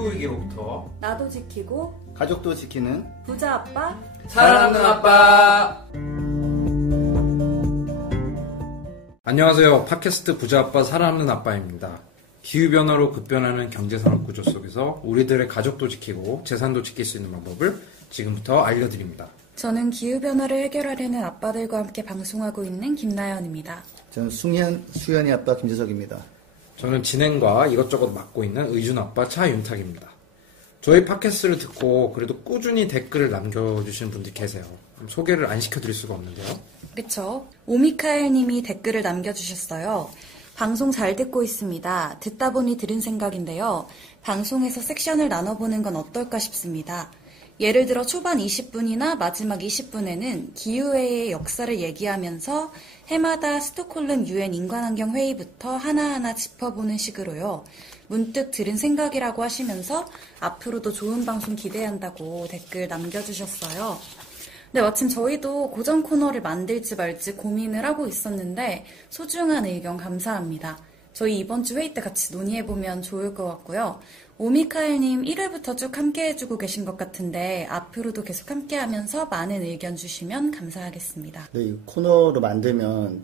기후위기로부터 나도 지키고 가족도 지키는 부자 아빠 살아남는 아빠. 안녕하세요. 팟캐스트 부자 아빠 살아남는 아빠입니다. 기후변화로 급변하는 경제산업 구조 속에서 우리들의 가족도 지키고 재산도 지킬 수 있는 방법을 지금부터 알려드립니다. 저는 기후변화를 해결하려는 아빠들과 함께 방송하고 있는 김나연입니다. 저는 수현이 아빠 김재석입니다. 저는 진행과 이것저것 맡고 있는 의준 아빠 차윤탁입니다. 저희 팟캐스트를 듣고 그래도 꾸준히 댓글을 남겨주시는 분들이 계세요. 소개를 안 시켜드릴 수가 없는데요. 그쵸? 오미카엘 님이 댓글을 남겨주셨어요. 방송 잘 듣고 있습니다. 듣다 보니 들은 생각인데요. 방송에서 섹션을 나눠보는 건 어떨까 싶습니다. 예를 들어 초반 20분이나 마지막 20분에는 기후회의의 역사를 얘기하면서 해마다 스톡홀름 UN 인간환경 회의부터 하나하나 짚어보는 식으로요. 문득 들은 생각이라고 하시면서 앞으로도 좋은 방송 기대한다고 댓글 남겨주셨어요. 네, 마침 저희도 고정 코너를 만들지 말지 고민을 하고 있었는데 소중한 의견 감사합니다. 저희 이번 주 회의 때 같이 논의해보면 좋을 것 같고요. 오미카엘님 1회부터 쭉 함께 해주고 계신 것 같은데 앞으로도 계속 함께 하면서 많은 의견 주시면 감사하겠습니다. 네, 이 코너로 만들면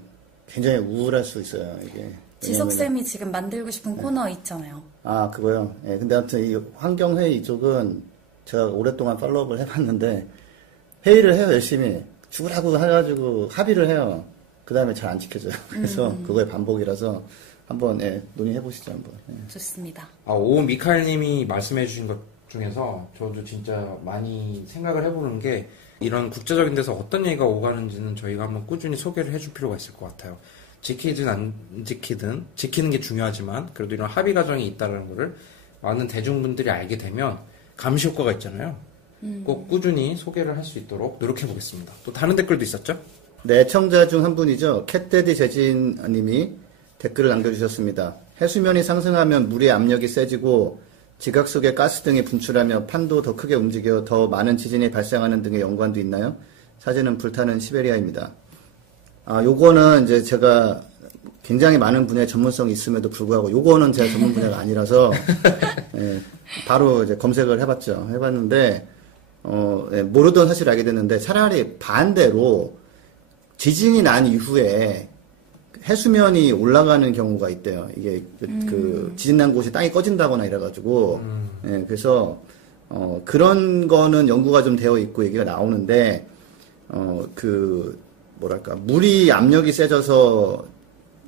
굉장히 우울할 수 있어요, 이게. 지석쌤이 지금 만들고 싶은 코너 있잖아요. 아, 그거요? 예, 근데 아무튼 이 환경회의 이쪽은 제가 오랫동안 팔로우업을 해봤는데 회의를 해요, 열심히. 죽으라고 해가지고 합의를 해요. 그 다음에 잘 안 지켜져요. 그래서 그거의 반복이라서 한번 논의해보시죠, 한번. 예. 좋습니다. 오 미카엘님이 말씀해주신 것 중에서 저도 진짜 많이 생각을 해보는 게 이런 국제적인 데서 어떤 얘기가 오가는지는 저희가 한번 꾸준히 소개를 해줄 필요가 있을 것 같아요. 지키든 안 지키든 지키는 게 중요하지만 그래도 이런 합의 과정이 있다는 거를 많은 대중분들이 알게 되면 감시 효과가 있잖아요. 꼭 꾸준히 소개를 할 수 있도록 노력해 보겠습니다. 또 다른 댓글도 있었죠? 네, 애청자 중 한 분이죠. 캣데디 재진님이 댓글을 남겨주셨습니다. 해수면이 상승하면 물의 압력이 세지고 지각 속의 가스 등이 분출하며 판도 더 크게 움직여 더 많은 지진이 발생하는 등의 연관도 있나요? 사진은 불타는 시베리아입니다. 요거는 이제 제가 굉장히 많은 분야의 전문성이 있음에도 불구하고 요거는 제 전문 분야가 아니라서 예, 바로 이제 검색을 해봤는데 모르던 사실을 알게 됐는데 차라리 반대로 지진이 난 이후에 해수면이 올라가는 경우가 있대요. 이게 그 지진 난 곳이 땅이 꺼진다거나 이래가지고 예, 그래서 그런 거는 연구가 좀 되어 있고 얘기가 나오는데 물이 압력이 세져서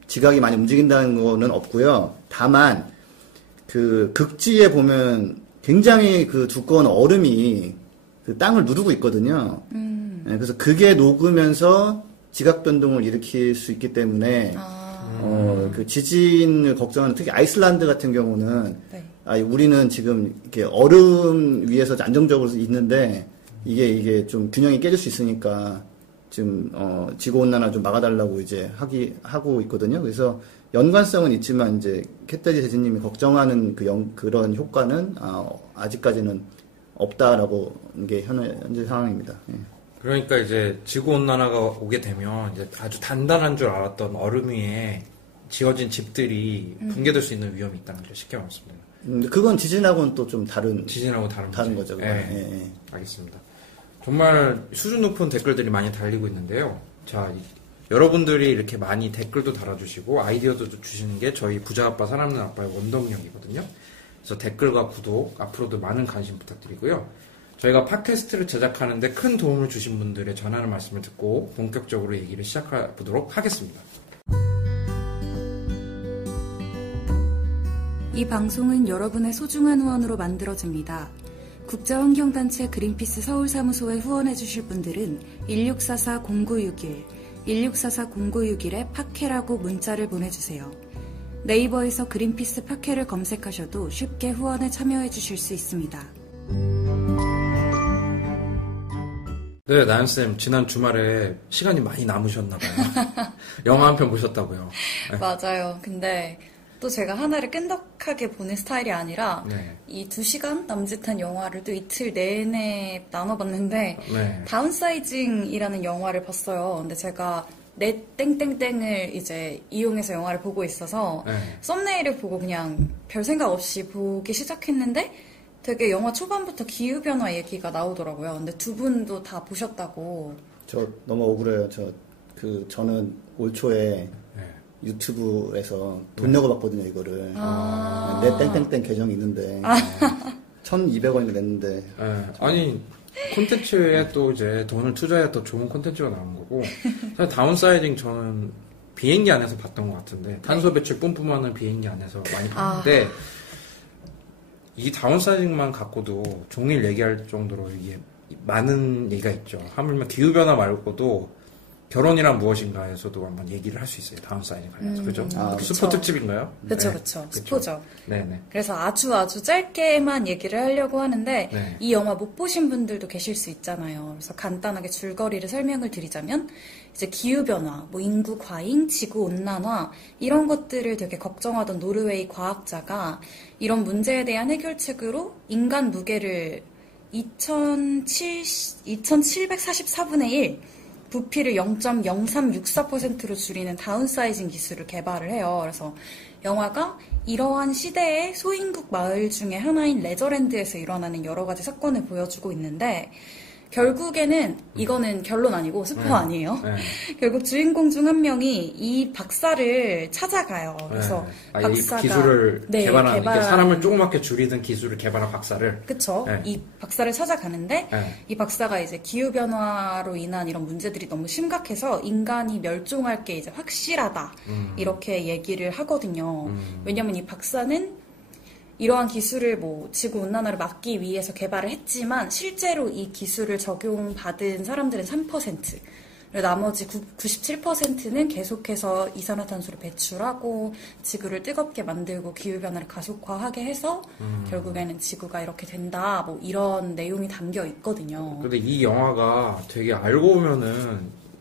지각이 많이 움직인다는 거는 없고요. 다만 그 극지에 보면 굉장히 그 두꺼운 얼음이 그 땅을 누르고 있거든요. 예, 그래서 그게 녹으면서 지각 변동을 일으킬 수 있기 때문에 그 지진을 걱정하는 특히 아이슬란드 같은 경우는 네. 우리는 지금 이렇게 얼음 위에서 안정적으로 있는데 이게 좀 균형이 깨질 수 있으니까 지금 지구 온난화 좀 막아달라고 이제 하고 있거든요. 그래서 연관성은 있지만 이제 캣데디 재진님이 걱정하는 그런 효과는 아직까지는 없다라고 게 현재 상황입니다. 예. 그러니까 이제 지구 온난화가 오게 되면 이제 아주 단단한 줄 알았던 얼음 위에 지어진 집들이 붕괴될 수 있는 위험이 있다는 걸 쉽게 말씀드립니다. 그건 지진하고는 또 좀 다른 다른 거죠. 네. 예. 알겠습니다. 정말 수준 높은 댓글들이 많이 달리고 있는데요. 자, 여러분들이 이렇게 많이 댓글도 달아주시고 아이디어도 주시는 게 저희 부자 아빠 살아남는 아빠의 원동력이거든요. 그래서 댓글과 구독 앞으로도 많은 관심 부탁드리고요. 저희가 팟캐스트를 제작하는데 큰 도움을 주신 분들의 전하는 말씀을 듣고 본격적으로 얘기를 시작해 보도록 하겠습니다. 이 방송은 여러분의 소중한 후원으로 만들어집니다. 국제환경단체 그린피스 서울사무소에 후원해주실 분들은 1644-0961, 1644-0961에 팟캐라고 문자를 보내주세요. 네이버에서 그린피스 팟캐를 검색하셔도 쉽게 후원에 참여해주실 수 있습니다. 네, 나연쌤, 지난 주말에 시간이 많이 남으셨나봐요. 영화 한 편 보셨다고요. 네. 맞아요. 근데 또 제가 하나를 끈덕하게 보는 스타일이 아니라 네. 이 2시간 남짓한 영화를 또 이틀 내내 나눠봤는데 네. 다운사이징이라는 영화를 봤어요. 근데 제가 넷 땡땡땡을 이제 이용해서 영화를 보고 있어서 네. 썸네일을 보고 그냥 별 생각 없이 보기 시작했는데 되게 영화 초반부터 기후변화 얘기가 나오더라고요. 근데 두 분도 다 보셨다고. 저 너무 억울해요. 저는 올 초에 네. 유튜브에서 돈 내고 봤거든요, 이거를. 아. 내 땡땡땡 계정이 있는데. 1,200원이 냈는데. 네. 아니, 콘텐츠에 또 이제 돈을 투자해야 또 좋은 콘텐츠가 나온 거고, 사실 다운사이징 저는 비행기 안에서 봤던 것 같은데, 탄소 배출 뿜뿜하는 비행기 안에서 많이 봤는데, 이 다운사이징만 갖고도 종일 얘기할 정도로 이게 많은 얘기가 있죠. 하물며 기후변화 말고도 결혼이란 무엇인가에서도 한번 얘기를 할 수 있어요. 다운사이징 관련해서. 그죠? 그쵸. 스포 특집인가요? 그쵸, 네. 그쵸. 그쵸. 스포죠. 네네. 그래서 아주 짧게만 얘기를 하려고 하는데, 네. 이 영화 못 보신 분들도 계실 수 있잖아요. 그래서 간단하게 줄거리를 설명을 드리자면, 이제 기후변화, 뭐 인구 과잉, 지구 온난화, 이런 것들을 되게 걱정하던 노르웨이 과학자가 이런 문제에 대한 해결책으로 인간 무게를 2744분의 1, 부피를 0.0364%로 줄이는 다운사이징 기술을 개발을 해요. 그래서 영화가 이러한 시대의 소인국 마을 중에 하나인 레저랜드에서 일어나는 여러 가지 사건을 보여주고 있는데, 결국에는 이거는 결론 아니고 스포 아니에요. 네. 결국 주인공 중 한 명이 이 박사를 찾아가요. 그래서 이 박사가 기술을 네, 개발한, 이게 사람을 조그맣게 줄이던 기술을 개발한 박사를. 그쵸. 네. 이 박사를 찾아가는데, 네. 이 박사가 이제 기후변화로 인한 이런 문제들이 너무 심각해서 인간이 멸종할 게 이제 확실하다. 이렇게 얘기를 하거든요. 왜냐면 이 박사는 이러한 기술을 뭐 지구온난화를 막기 위해서 개발을 했지만, 실제로 이 기술을 적용받은 사람들은 3%, 그리고 나머지 97%는 계속해서 이산화탄소를 배출하고 지구를 뜨겁게 만들고 기후변화를 가속화하게 해서 결국에는 지구가 이렇게 된다, 뭐 이런 내용이 담겨 있거든요. 근데 이 영화가 되게 알고 보면은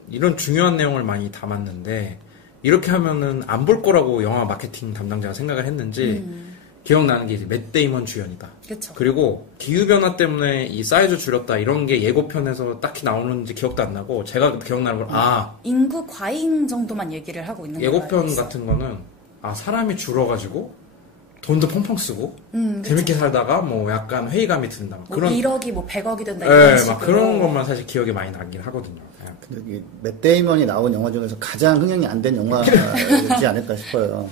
이런 중요한 내용을 많이 담았는데, 이렇게 하면은 안 볼 거라고 영화 마케팅 담당자가 생각을 했는지, 기억나는 게 이제 맷 데이먼 주연이다. 그쵸. 그리고 기후변화 때문에 이 사이즈 줄였다 이런 게 예고편에서 딱히 나오는지 기억도 안 나고, 제가 기억나는 건 인구 과잉 정도만 얘기를 하고 있는 거예요. 예고편 같은 거는 사람이 줄어가지고 돈도 펑펑 쓰고 재밌게 살다가 뭐 약간 회의감이 든다. 뭐 그런 1억이 뭐 100억이 된다 이런 네, 식으로. 막 그런 것만 사실 기억에 많이 나긴 하거든요. 근데 이 맷 데이먼이 나온 영화 중에서 가장 흥행이 안 된 영화이지 않을까 싶어요.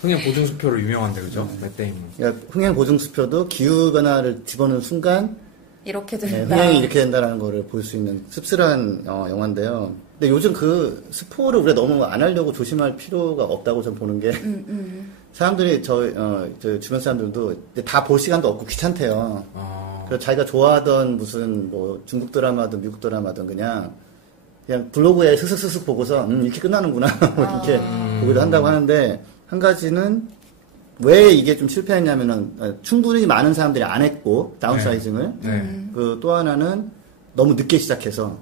흥행 보증수표로 유명한데 그죠? 맷 데이먼. 그러니까 흥행 보증수표도 기후변화를 집어넣는 순간 이렇게 네, 된다. 흥행이 이렇게 된다는 거를 볼 수 있는 씁쓸한 영화인데요. 근데 요즘 그 스포를 우리가 너무 안 하려고 조심할 필요가 없다고 좀 보는 게 사람들이 저 주변 사람들도 다 볼 시간도 없고 귀찮대요. 그래서 자기가 좋아하던 무슨 뭐 중국 드라마든 미국 드라마든 그냥 블로그에 스스스스 보고서 이렇게 끝나는구나 뭐 이렇게 보기도 한다고 하는데, 한 가지는 왜 이게 좀 실패했냐면은 충분히 많은 사람들이 안 했고 다운사이징을 그 또 하나는 너무 늦게 시작해서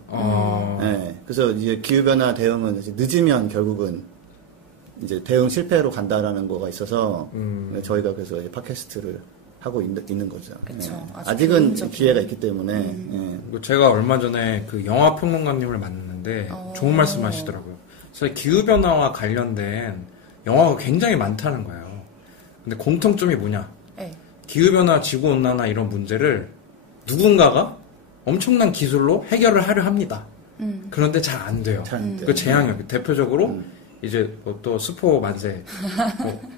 그래서 이제 기후변화 대응은 이제 늦으면 결국은 이제 대응 실패로 간다라는 거가 있어서 저희가 그래서 이제 팟캐스트를 하고 있는 거죠. 그쵸. 아직은 교훈적인. 기회가 있기 때문에 제가 얼마 전에 그 영화 평론가님을 만났는데 좋은 말씀 하시더라고요. 그래서 기후변화와 관련된 영화가 굉장히 많다는 거예요. 근데 공통점이 뭐냐? 네. 기후변화, 지구온난화 이런 문제를 누군가가 엄청난 기술로 해결을 하려 합니다. 그런데 잘 안 돼요. 그 재앙력, 대표적으로 이제 또 스포 만세.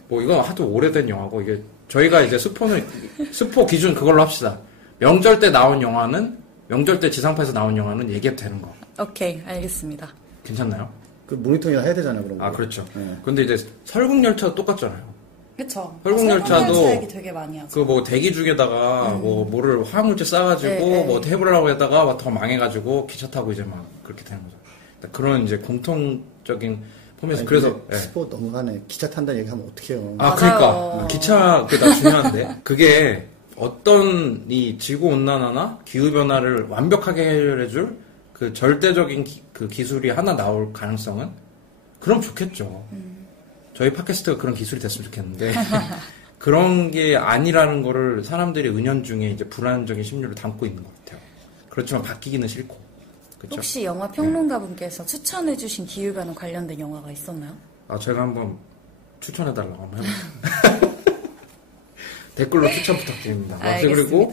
뭐 이건 하도 오래된 영화고, 이게 저희가 이제 스포 기준 그걸로 합시다. 명절 때 나온 영화는, 명절 때 지상파에서 나온 영화는 얘기해도 되는 거. 오케이, 알겠습니다. 괜찮나요? 그 모니터링 해야 되잖아요, 그런 거. 그렇죠. 네. 근데 이제 설국열차도 똑같잖아요. 그쵸. 설국열차도 설국열차 얘기 되게 많이 하죠. 그 뭐 대기 중에다가 뭐를 화물질 싸가지고 네, 뭐 해보려고 했다가 막 더 망해가지고 기차 타고 이제 막 그렇게 되는 거죠. 그런 이제 공통적인 포맷이. 그래서 스포 너무하네. 기차 탄다는 얘기하면 어떡해요. 그러니까 기차 그나 중요한데 그게 어떤 이 지구 온난화나 기후 변화를 완벽하게 해결해줄 그 절대적인 그 기술이 하나 나올 가능성은 그럼 좋겠죠. 저희 팟캐스트가 그런 기술이 됐으면 좋겠는데 그런 게 아니라는 거를 사람들이 은연중에 이제 불안적인 심리를 담고 있는 것 같아요. 그렇지만 바뀌기는 싫고. 그쵸? 혹시 영화 평론가분께서 추천해주신 기후변화 관련된 영화가 있었나요? 제가 한번 추천해달라고 한번 해볼게요. 댓글로 추천 부탁드립니다. 알겠습니다. 그리고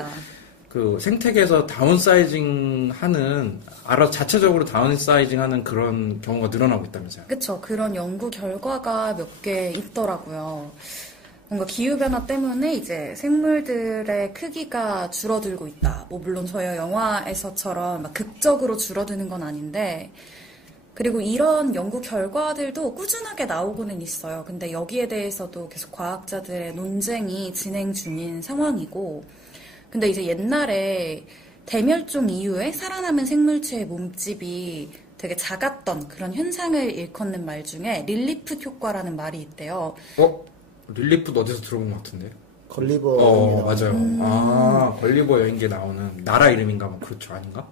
그 생태계에서 다운사이징 하는, 알아서 자체적으로 다운사이징 하는 그런 경우가 늘어나고 있다면서요? 그쵸. 그런 연구 결과가 몇 개 있더라고요. 뭔가 기후변화 때문에 이제 생물들의 크기가 줄어들고 있다. 뭐, 물론 저희 영화에서처럼 막 극적으로 줄어드는 건 아닌데, 그리고 이런 연구 결과들도 꾸준하게 나오고는 있어요. 근데 여기에 대해서도 계속 과학자들의 논쟁이 진행 중인 상황이고, 근데 이제 옛날에 대멸종 이후에 살아남은 생물체의 몸집이 되게 작았던 그런 현상을 일컫는 말 중에 릴리프 효과라는 말이 있대요. 릴리프도 어디서 들어본 것 같은데? 걸리버. 맞아요. 걸리버 여행기에 나오는 나라 이름인가? 뭐 그렇죠. 아닌가?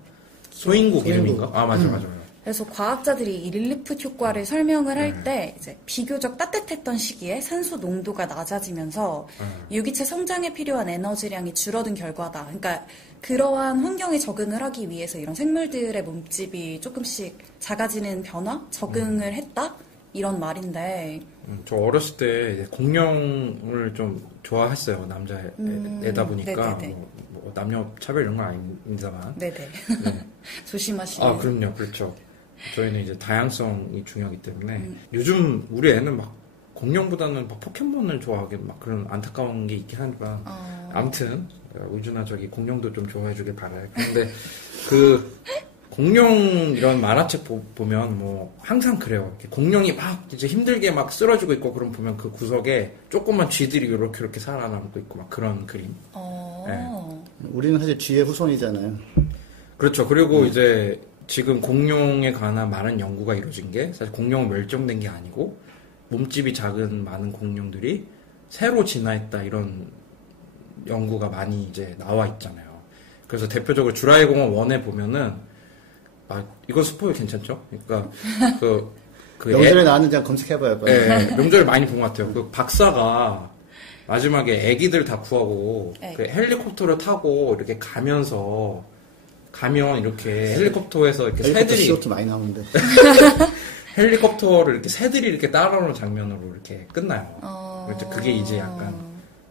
소인국 이름인가? 맞아요. 그래서 과학자들이 이 릴리프 효과를 설명을 할 때 이제 비교적 따뜻했던 시기에 산소 농도가 낮아지면서 유기체 성장에 필요한 에너지량이 줄어든 결과다. 그러니까 그러한 환경에 적응을 하기 위해서 이런 생물들의 몸집이 조금씩 작아지는 변화? 적응을 했다? 이런 말인데. 저 어렸을 때 공룡을 좀 좋아했어요. 남자애다 보니까. 뭐 남녀 차별 이런 건 아닙니다만. 네네. 조심하시네요. 그럼요. 그렇죠. 저희는 이제 다양성이 중요하기 때문에 요즘 우리 애는 막 공룡보다는 막 포켓몬을 좋아하게 막 그런 안타까운 게 있긴 하지만 아무튼 우준아 저기 공룡도 좀 좋아해주길 바라요. 근데 그 공룡 이런 만화책 보면 뭐 항상 그래요. 이렇게 공룡이 막 이제 힘들게 막 쓰러지고 있고 그럼 보면 그 구석에 조그만 쥐들이 이렇게 살아남고 있고 막 그런 그림. 네. 우리는 사실 쥐의 후손이잖아요. 그렇죠. 그리고 이제 지금 공룡에 관한 많은 연구가 이루어진 게 사실 공룡은 멸종된 게 아니고 몸집이 작은 많은 공룡들이 새로 진화했다 이런 연구가 많이 이제 나와 있잖아요. 그래서 대표적으로 주라기 공원 1에 보면은 이거 스포일 괜찮죠? 그러니까 명절에 나왔는지 한번 검색해봐요. 명절에 많이 본 것 같아요. 그 박사가 마지막에 애기들 다 구하고 그 헬리콥터를 타고 이렇게 가면 이렇게 헬리콥터에서 이렇게 새들이 시오트 많이 나오는데 헬리콥터를 이렇게 새들이 이렇게 따라오는 장면으로 이렇게 끝나요. 그래서 그게 이제 약간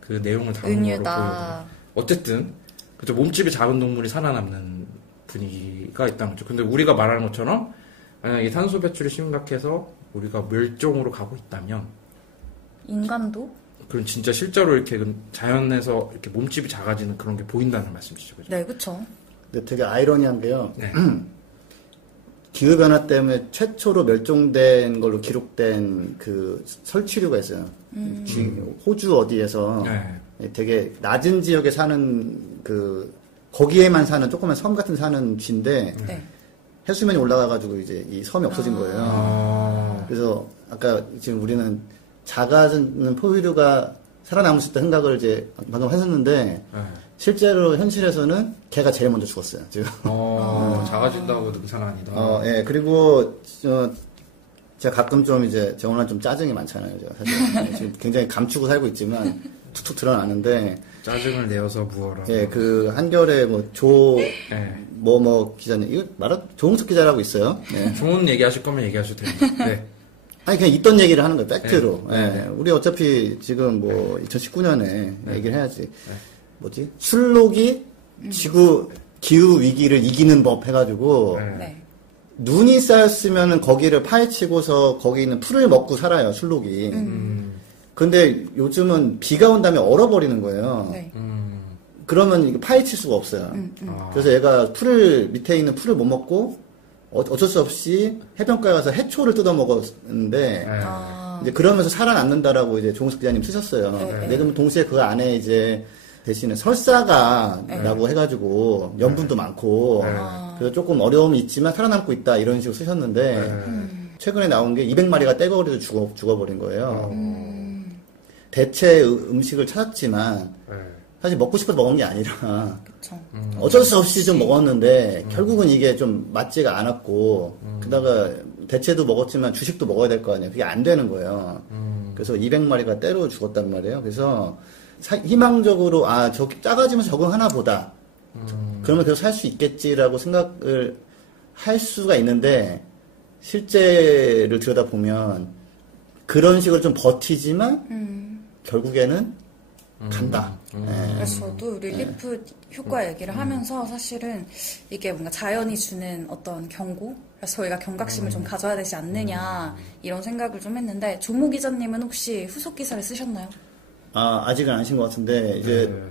그 내용을 담은 거로 보여요. 어쨌든 그렇죠. 몸집이 작은 동물이 살아남는 분위기가 있다는 거죠. 근데 우리가 말하는 것처럼 만약에 탄소 배출이 심각해서 우리가 멸종으로 가고 있다면 인간도? 그럼 진짜 실제로 이렇게 자연에서 이렇게 몸집이 작아지는 그런 게 보인다는 말씀이시죠, 그죠? 네, 그렇죠. 근데 되게 아이러니한 게요. 기후변화 때문에 최초로 멸종된 걸로 기록된 그 설치류가 있어요. 호주 어디에서 되게 낮은 지역에 사는 거기에만 사는 조그만 섬 같은 사는 쥐인데 해수면이 올라가가지고 이제 이 섬이 없어진 거예요. 그래서 아까 지금 우리는 작아지는 포유류가 살아남을 수 있다 생각을 이제 방금 했었는데 실제로 현실에서는 걔가 제일 먼저 죽었어요. 지금. 작아진다고 능사가 아니다. 예. 그리고 제가 가끔 좀 이제 저 오늘 좀 짜증이 많잖아요. 제가 사실 지금 굉장히 감추고 살고 있지만 툭툭 드러나는데 짜증을 내어서 무어라. 예, 그 한겨레 기자님 이거 조홍석 기자라고 있어요. 예. 좋은 얘기하실 거면 얘기하셔도 됩니다. 네. 아니 그냥 있던 얘기를 하는 거예요. 팩트로. 예. 우리 어차피 지금 2019년에 얘기를 해야지. 뭐지? 술록이 기후 위기를 이기는 법 해가지고 눈이 쌓였으면 거기를 파헤치고서 거기 있는 풀을 먹고 살아요. 술록이. 근데 요즘은 비가 온 다음에 얼어버리는 거예요. 그러면 이게 파헤칠 수가 없어요. 그래서 얘가 밑에 있는 풀을 못 먹고 어쩔 수 없이 해변가에 가서 해초를 뜯어 먹었는데 이제 그러면서 살아남는다라고 이제 조홍석 기자님 쓰셨어요. 근데 그럼 동시에 그 안에 이제 대신에 설사가라고 해가지고 염분도 많고 그래서 조금 어려움이 있지만 살아남고 있다 이런 식으로 쓰셨는데 최근에 나온 게 200마리가 떼거리로 죽어버린 거예요. 대체 음식을 찾았지만 사실 먹고 싶어서 먹은 게 아니라 어쩔 수 없이 좀 먹었는데 결국은 이게 좀 맞지가 않았고 게다가 대체도 먹었지만 주식도 먹어야 될 거 아니에요. 그게 안 되는 거예요. 그래서 200마리가 때로 죽었단 말이에요. 그래서 희망적으로 작아지면서 적응하나 보다. 그러면 계속 살 수 있겠지라고 생각을 할 수가 있는데 실제를 들여다보면 그런 식으로 좀 버티지만 결국에는 간다. 그래서 저도 릴리프 효과 얘기를 하면서 사실은 이게 뭔가 자연이 주는 어떤 경고? 그래서 저희가 경각심을 좀 가져야 되지 않느냐 이런 생각을 좀 했는데 조모 기자님은 혹시 후속 기사를 쓰셨나요? 아직은 안 하신 것 같은데,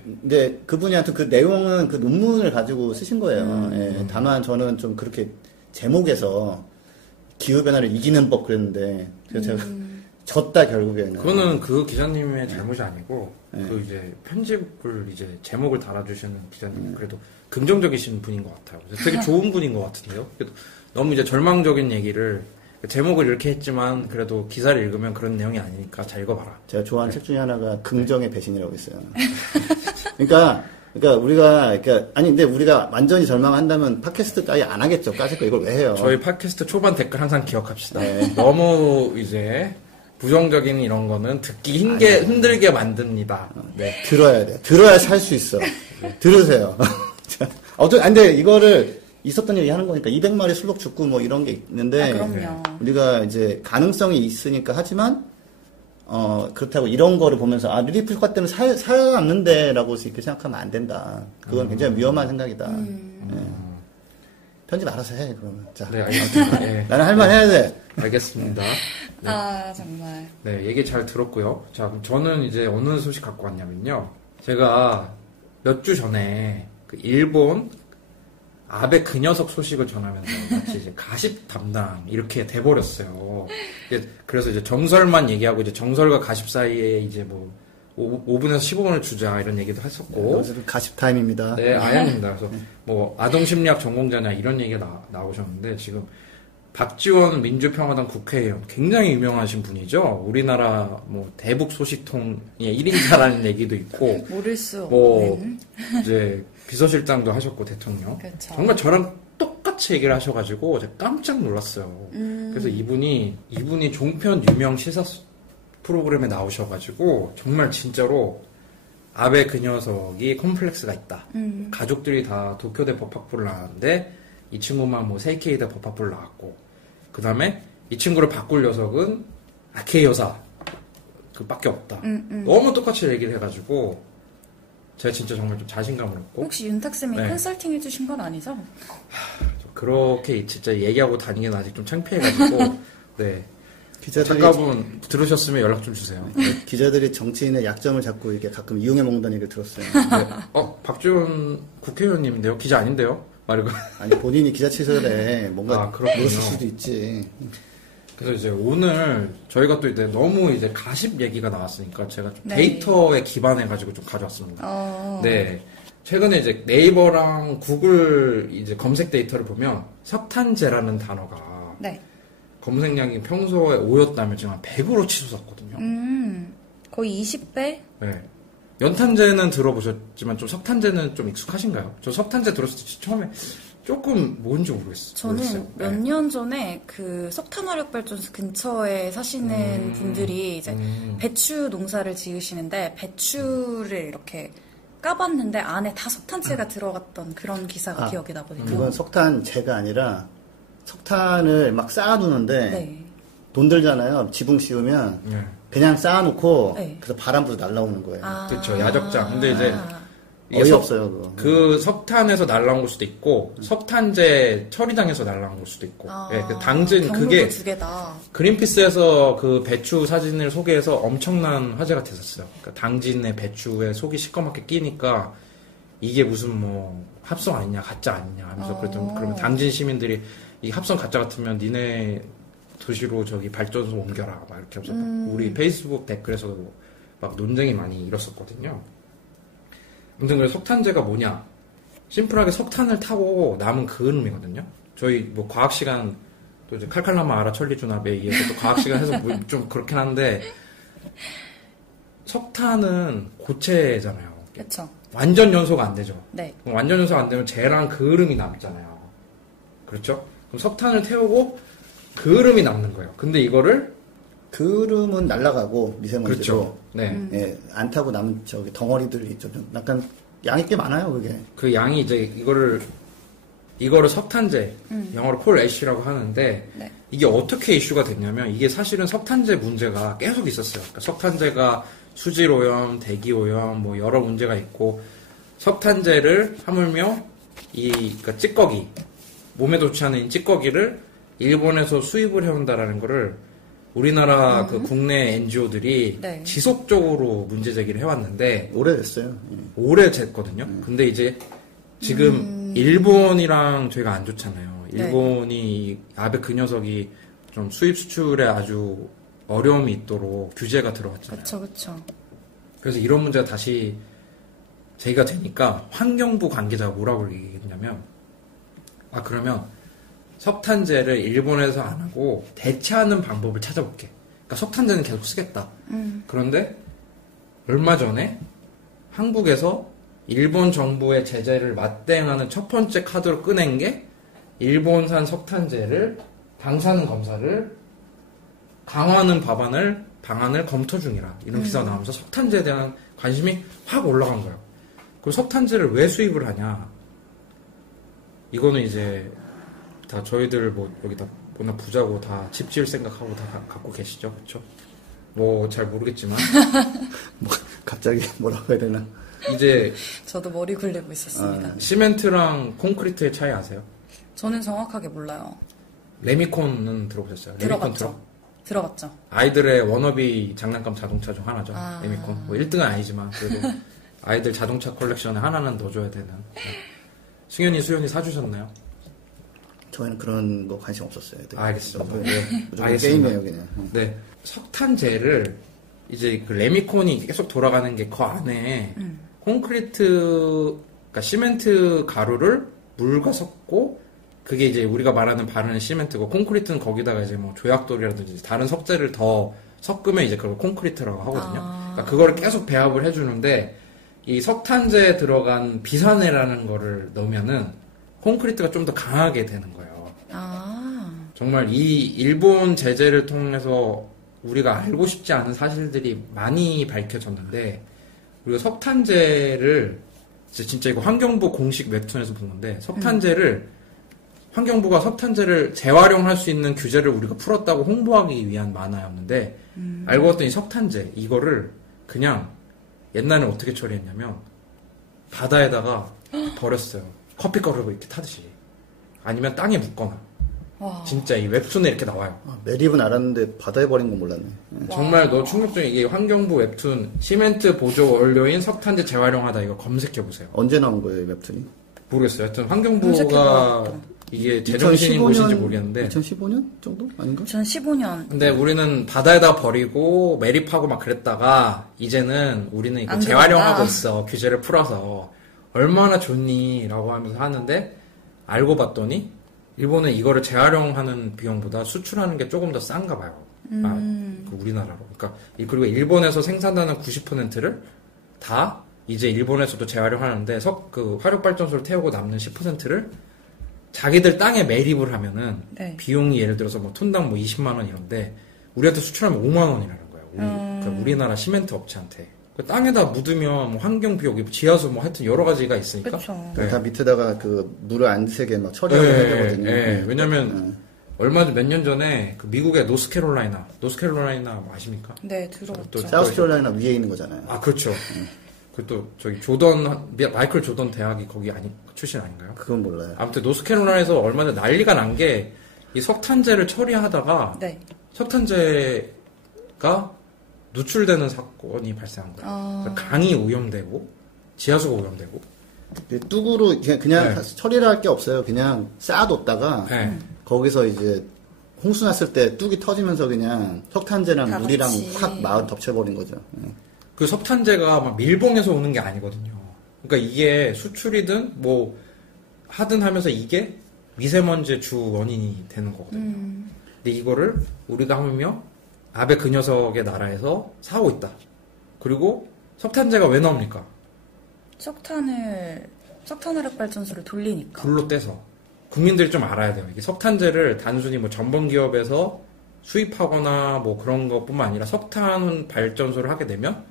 근데 그분이 하여튼 그 내용은 그 논문을 가지고 쓰신 거예요. 예, 다만 저는 좀 그렇게 제목에서 기후변화를 이기는 법 그랬는데, 그래서 제가 졌다, 결국에는. 그거는 그 기자님의 잘못이 아니고, 그 이제 편집을 이제 제목을 달아주시는 기자님, 그래도 긍정적이신 분인 것 같아요. 되게 좋은 분인 것 같은데요. 그래도 너무 이제 절망적인 얘기를, 제목을 이렇게 했지만 그래도 기사를 읽으면 그런 내용이 아니니까 잘 읽어봐라. 제가 좋아하는 책 중에 하나가 긍정의 배신이라고 있어요. 그러니까 우리가 아니 근데 우리가 완전히 절망한다면 팟캐스트 아예 안 하겠죠. 까짓 거 이걸 왜 해요? 저희 팟캐스트 초반 댓글 항상 기억합시다. 너무 이제 부정적인 이런 거는 듣기 힘들게 만듭니다. 네, 들어야 돼. 들어야 살 수 있어. 들으세요. 근데 이거를 있었던 얘기 하는 거니까 200마리 술록 죽고 뭐 이런 게 있는데 그럼요. 우리가 이제 가능성이 있으니까 하지만 그렇다고 이런 거를 보면서 릴리프 효과 때문에 살아남는데 라고 이렇게 생각하면 안 된다. 그건 굉장히 위험한 생각이다. 네. 편집 알아서 해 그러면. 자, 네, 알겠습니다. 네. 나는 할 말 해야 돼. 알겠습니다. 네. 정말. 네, 얘기 잘 들었고요. 자, 그럼 저는 이제 어느 소식 갖고 왔냐면요. 제가 몇 주 전에 그 일본 아베 그 녀석 소식을 전하면서 같이 이제 가십 담당 이렇게 돼버렸어요. 그래서 이제 정설만 얘기하고 이제 정설과 가십 사이에 이제 뭐 5분에서 15분을 주자 이런 얘기도 했었고. 네, 가십 타임입니다. 네, 아닙니다. 그래서 뭐 아동심리학 전공자냐 이런 얘기가 나오셨는데 지금 박지원 민주평화당 국회의원 굉장히 유명하신 분이죠. 우리나라 뭐 대북 소식통의 1인자라는 얘기도 있고. 모를 수 뭐 이제 비서실장도 하셨고 대통령. 그렇죠. 정말 저랑 똑같이 얘기를 하셔가지고 제가 깜짝 놀랐어요. 그래서 이분이 종편 유명 시사 프로그램에 나오셔가지고 정말 진짜로 아베 그 녀석이 컴플렉스가 있다. 가족들이 다 도쿄대 법학부를 나왔는데 이 친구만 뭐 세이케이대 법학부를 나왔고 그 다음에 이 친구를 바꿀 녀석은 아케이 여사 그 밖에 없다. 너무 똑같이 얘기를 해가지고 제가 진짜 정말 좀 자신감을 얻고. 혹시 윤탁쌤이 네. 컨설팅 해주신 건 아니죠? 그렇게 진짜 얘기하고 다니기는 아직 좀 창피해가지고 네. 기자들이 작가분 들으셨으면 연락 좀 주세요. 기자들이 정치인의 약점을 잡고 이렇게 가끔 이용해 먹는다는 얘기를 들었어요. 네. 박지원 국회의원님인데요? 기자 아닌데요? 말고. 아니 본인이 기자 취재에 뭔가 그렇군요. 물었을 수도 있지. 그래서 이제 오늘 저희가 또 이제 너무 이제 가십 얘기가 나왔으니까 제가 좀 네. 데이터에 기반해가지고 좀 가져왔습니다. 네. 최근에 이제 네이버랑 구글 이제 검색 데이터를 보면 석탄재라는 단어가 네. 검색량이 평소에 5였다면 지금 한 100으로 치솟았거든요. 거의 20배? 네. 연탄재는 들어보셨지만 좀 석탄재는 좀 익숙하신가요? 저 석탄재 들었을 때 처음에 조금 뭔지 모르겠어요. 저는 몇 년 전에 그 석탄화력발전소 근처에 사시는 분들이 이제 배추 농사를 지으시는데 배추를 이렇게 까봤는데 안에 다 석탄재가 들어갔던 그런 기사가 기억이 나거든요. 그건 석탄재가 아니라 석탄을 막 쌓아두는데 네. 돈 들잖아요. 지붕 씌우면 네. 그냥 쌓아놓고 네. 그래서 바람 불어 날라오는 거예요. 그렇죠. 야적장. 근데 이제 이게 어이없어요. 그거. 그 석탄에서 날라온 걸 수도 있고 석탄재 처리장에서 날라온 걸 수도 있고. 예, 그 당진 그게 두 개다. 그린피스에서 그 배추 사진을 소개해서 엄청난 화제가 됐었어요. 그러니까 당진의 배추에 속이 시커멓게 끼니까 이게 무슨 뭐 합성 아니냐 가짜 아니냐 하면서 그러면 당진 시민들이 이 합성 가짜 같으면 니네 도시로 저기 발전소 옮겨라 막 이렇게 하면서 우리 페이스북 댓글에서도 막 논쟁이 많이 일었었거든요. 아무튼 그래서 석탄재가 뭐냐? 심플하게 석탄을 타고 남은 그을음이거든요. 저희 뭐 과학 시간 또 이제 칼칼라마 아라 천리준합에 의해서 또 과학 시간 해서 뭐 좀 그렇긴 한데 석탄은 고체잖아요. 그렇죠. 완전 연소가 안 되죠. 네. 그럼 완전 연소가 안 되면 재랑 그을음이 남잖아요. 그렇죠? 그럼 석탄을 태우고 그을음이 남는 거예요. 근데 이거를 그름은 날아가고 미세먼지로 그렇죠. 네. 예, 안 타고 남은 저기 덩어리들이 있죠. 좀 약간 양이 꽤 많아요, 그게. 그 양이 이제 이거를 석탄재, 영어로 콜 애쉬라고 하는데 이게 어떻게 이슈가 됐냐면 이게 사실은 석탄재 문제가 계속 있었어요. 그러니까 석탄재가 수질 오염, 대기 오염, 뭐 여러 문제가 있고 석탄재를 하물며 그러니까 찌꺼기 몸에 좋지 않은 찌꺼기를 일본에서 수입을 해온다라는 거를 우리나라 그 국내 NGO들이 네. 지속적으로 문제 제기를 해왔는데 오래됐어요. 오래 됐거든요. 근데 이제 지금 일본이랑 저희가 안 좋잖아요. 네. 일본이 아베 그 녀석이 좀 수입 수출에 아주 어려움이 있도록 규제가 들어왔잖아요. 그쵸. 그래서 이런 문제가 다시 제기가 되니까 환경부 관계자가 뭐라고 얘기했냐면 그러면 석탄재를 일본에서 안 하고 대체하는 방법을 찾아볼게. 그러니까 석탄재는 계속 쓰겠다. 그런데 얼마 전에 한국에서 일본 정부의 제재를 맞대응하는 첫 번째 카드로 꺼낸 게 일본산 석탄재를 방사능 검사를 강화하는 방안을 검토 중이라 이런 기사가 나오면서 석탄재에 대한 관심이 확 올라간 거예요. 그럼 석탄재를 왜 수입을 하냐? 이거는 이제 다 저희들 뭐 여기다 뭐나 부자고 다 집 지을 생각하고 다 갖고 계시죠, 그렇죠? 뭐 잘 모르겠지만 뭐 갑자기 뭐라고 해야 되나? 이제 저도 머리 굴리고 있었습니다. 시멘트랑 콘크리트의 차이 아세요? 저는 정확하게 몰라요. 레미콘은 들어보셨어요? 레미콘 트럭? 들어봤죠. 아이들의 워너비 장난감 자동차 중 하나죠. 아. 레미콘. 뭐 1등은 아니지만 그래도 아이들 자동차 컬렉션에 하나는 넣어줘야 되는. 수연이 사주셨나요? 저희는 그런 거 관심 없었어요. 되게. 알겠습니다. 무조건 알겠습니다. 게임이에요, 그냥. 네. 석탄재를 이제 그 레미콘이 계속 돌아가는 게 그 안에 콘크리트, 그러니까 시멘트 가루를 물과 섞고 그게 이제 우리가 말하는 바르는 시멘트고 콘크리트는 거기다가 이제 뭐 조약돌이라든지 다른 석재를 더 섞으면 이제 그걸 콘크리트라고 하거든요. 그러니까 그거를 계속 배합을 해주는데 이 석탄재에 들어간 비산해라는 거를 넣으면은 콘크리트가 좀 더 강하게 되는 거예요. 정말 이 일본 제재를 통해서 우리가 알고 싶지 않은 사실들이 많이 밝혀졌는데 우리가 석탄재를 진짜 이거 환경부 공식 웹툰에서 본 건데 환경부가 석탄재를 재활용할 수 있는 규제를 우리가 풀었다고 홍보하기 위한 만화였는데 알고 봤더니 석탄재 이거를 그냥 옛날에 어떻게 처리했냐면 바다에다가 버렸어요. 커피 거르고 이렇게 타듯이. 아니면 땅에 묻거나. 와. 진짜 이 웹툰에 이렇게 나와요. 매립은 알았는데 바다에 버린 건 몰랐네. 정말 너 충격적인 이게 환경부 웹툰 시멘트 보조 원료인 석탄재 재활용하다 이거 검색해보세요. 언제 나온 거예요, 이 웹툰이? 모르겠어요. 하여튼 환경부가 이게 제정신인 곳인지 모르겠는데 2015년 정도? 아닌가? 전 15년. 근데 우리는 바다에다 버리고 매립하고 막 그랬다가 이제는 우리는 이거 안 재활용하고 그런다. 있어. 규제를 풀어서 얼마나 좋니? 라고 하면서 하는데 알고 봤더니 일본은 이거를 재활용하는 비용보다 수출하는 게 조금 더 싼가 봐요. 그 우리나라로. 그러니까 그리고 일본에서 생산하는 90%를 다 이제 일본에서도 재활용하는데 그 화력발전소를 태우고 남는 10%를 자기들 땅에 매립을 하면은 네. 비용이 예를 들어서 뭐 톤당 뭐 20만 원 이런데 우리한테 수출하면 5만 원이라는 거예요. 그러니까 우리나라 시멘트 업체한테. 그 땅에다 묻으면 뭐 환경 비용, 지하수 뭐 하여튼 여러 가지가 있으니까. 그쵸. 네. 다 밑에다가 그 물을 안 새게 막 처리하고 해야 되거든요. 네. 왜냐면 얼마 전 몇 년 전에 그 미국의 노스캐롤라이나 뭐 아십니까? 네, 들어봤죠. 또 사우스캐롤라이나 위에 있는 거잖아요. 아 그렇죠. 그 또 저기 마이클 조던 대학이 거기 출신 아닌가요? 그건 몰라요. 아무튼 노스캐롤라이나에서 얼마 전에 난리가 난 게 이 석탄재를 처리하다가 네. 석탄재가 누출되는 사건이 발생한 거예요. 그러니까 강이 오염되고 지하수가 오염되고. 뚝으로 그냥 네. 처리를 할 게 없어요. 그냥 쌓아뒀다가 네. 거기서 이제 홍수 났을 때 뚝이 터지면서 그냥 석탄재랑 다 물이랑 같이. 확 마을 덮쳐버린 거죠. 그 석탄재가 막 밀봉해서 오는 게 아니거든요. 그러니까 이게 수출이든 뭐 하든 하면서 이게 미세먼지의 주 원인이 되는 거거든요. 근데 이거를 우리가 하며 아베 그 녀석의 나라에서 사고 있다. 그리고 석탄재가 왜 나옵니까? 석탄화력 발전소를 돌리니까. 불로 떼서. 국민들이 좀 알아야 돼요. 이게 석탄재를 단순히 뭐 전범 기업에서 수입하거나 뭐 그런 것뿐만 아니라 석탄 발전소를 하게 되면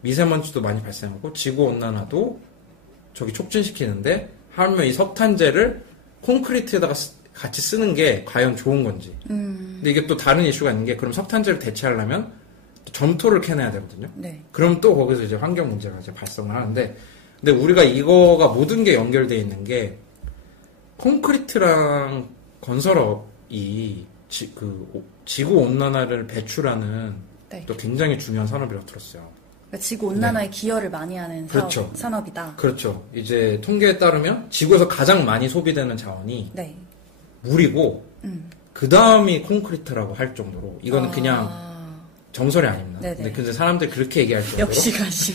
미세먼지도 많이 발생하고 지구 온난화도 저기 촉진시키는데 하면 이 석탄재를 콘크리트에다가 같이 쓰는 게 과연 좋은 건지. 근데 이게 또 다른 이슈가 있는 게 그럼 석탄재를 대체하려면 점토를 캐내야 되거든요. 네. 그럼 또 거기서 이제 환경 문제가 이제 발생을 하는데, 근데 우리가 이거가 모든 게 연결되어 있는 게 콘크리트랑 건설업이 지구 온난화를 배출하는 네. 또 굉장히 중요한 산업이라고 들었어요. 그러니까 지구 온난화에 기여를 많이 하는 그렇죠. 산업이다. 그렇죠. 이제 통계에 따르면 지구에서 가장 많이 소비되는 자원이 네. 물이고 그 다음이 콘크리트라고 할 정도로 이거는 아. 그냥 정설이 아닙니다. 네네. 근데 사람들이 그렇게 얘기할 정도로 역시 가시.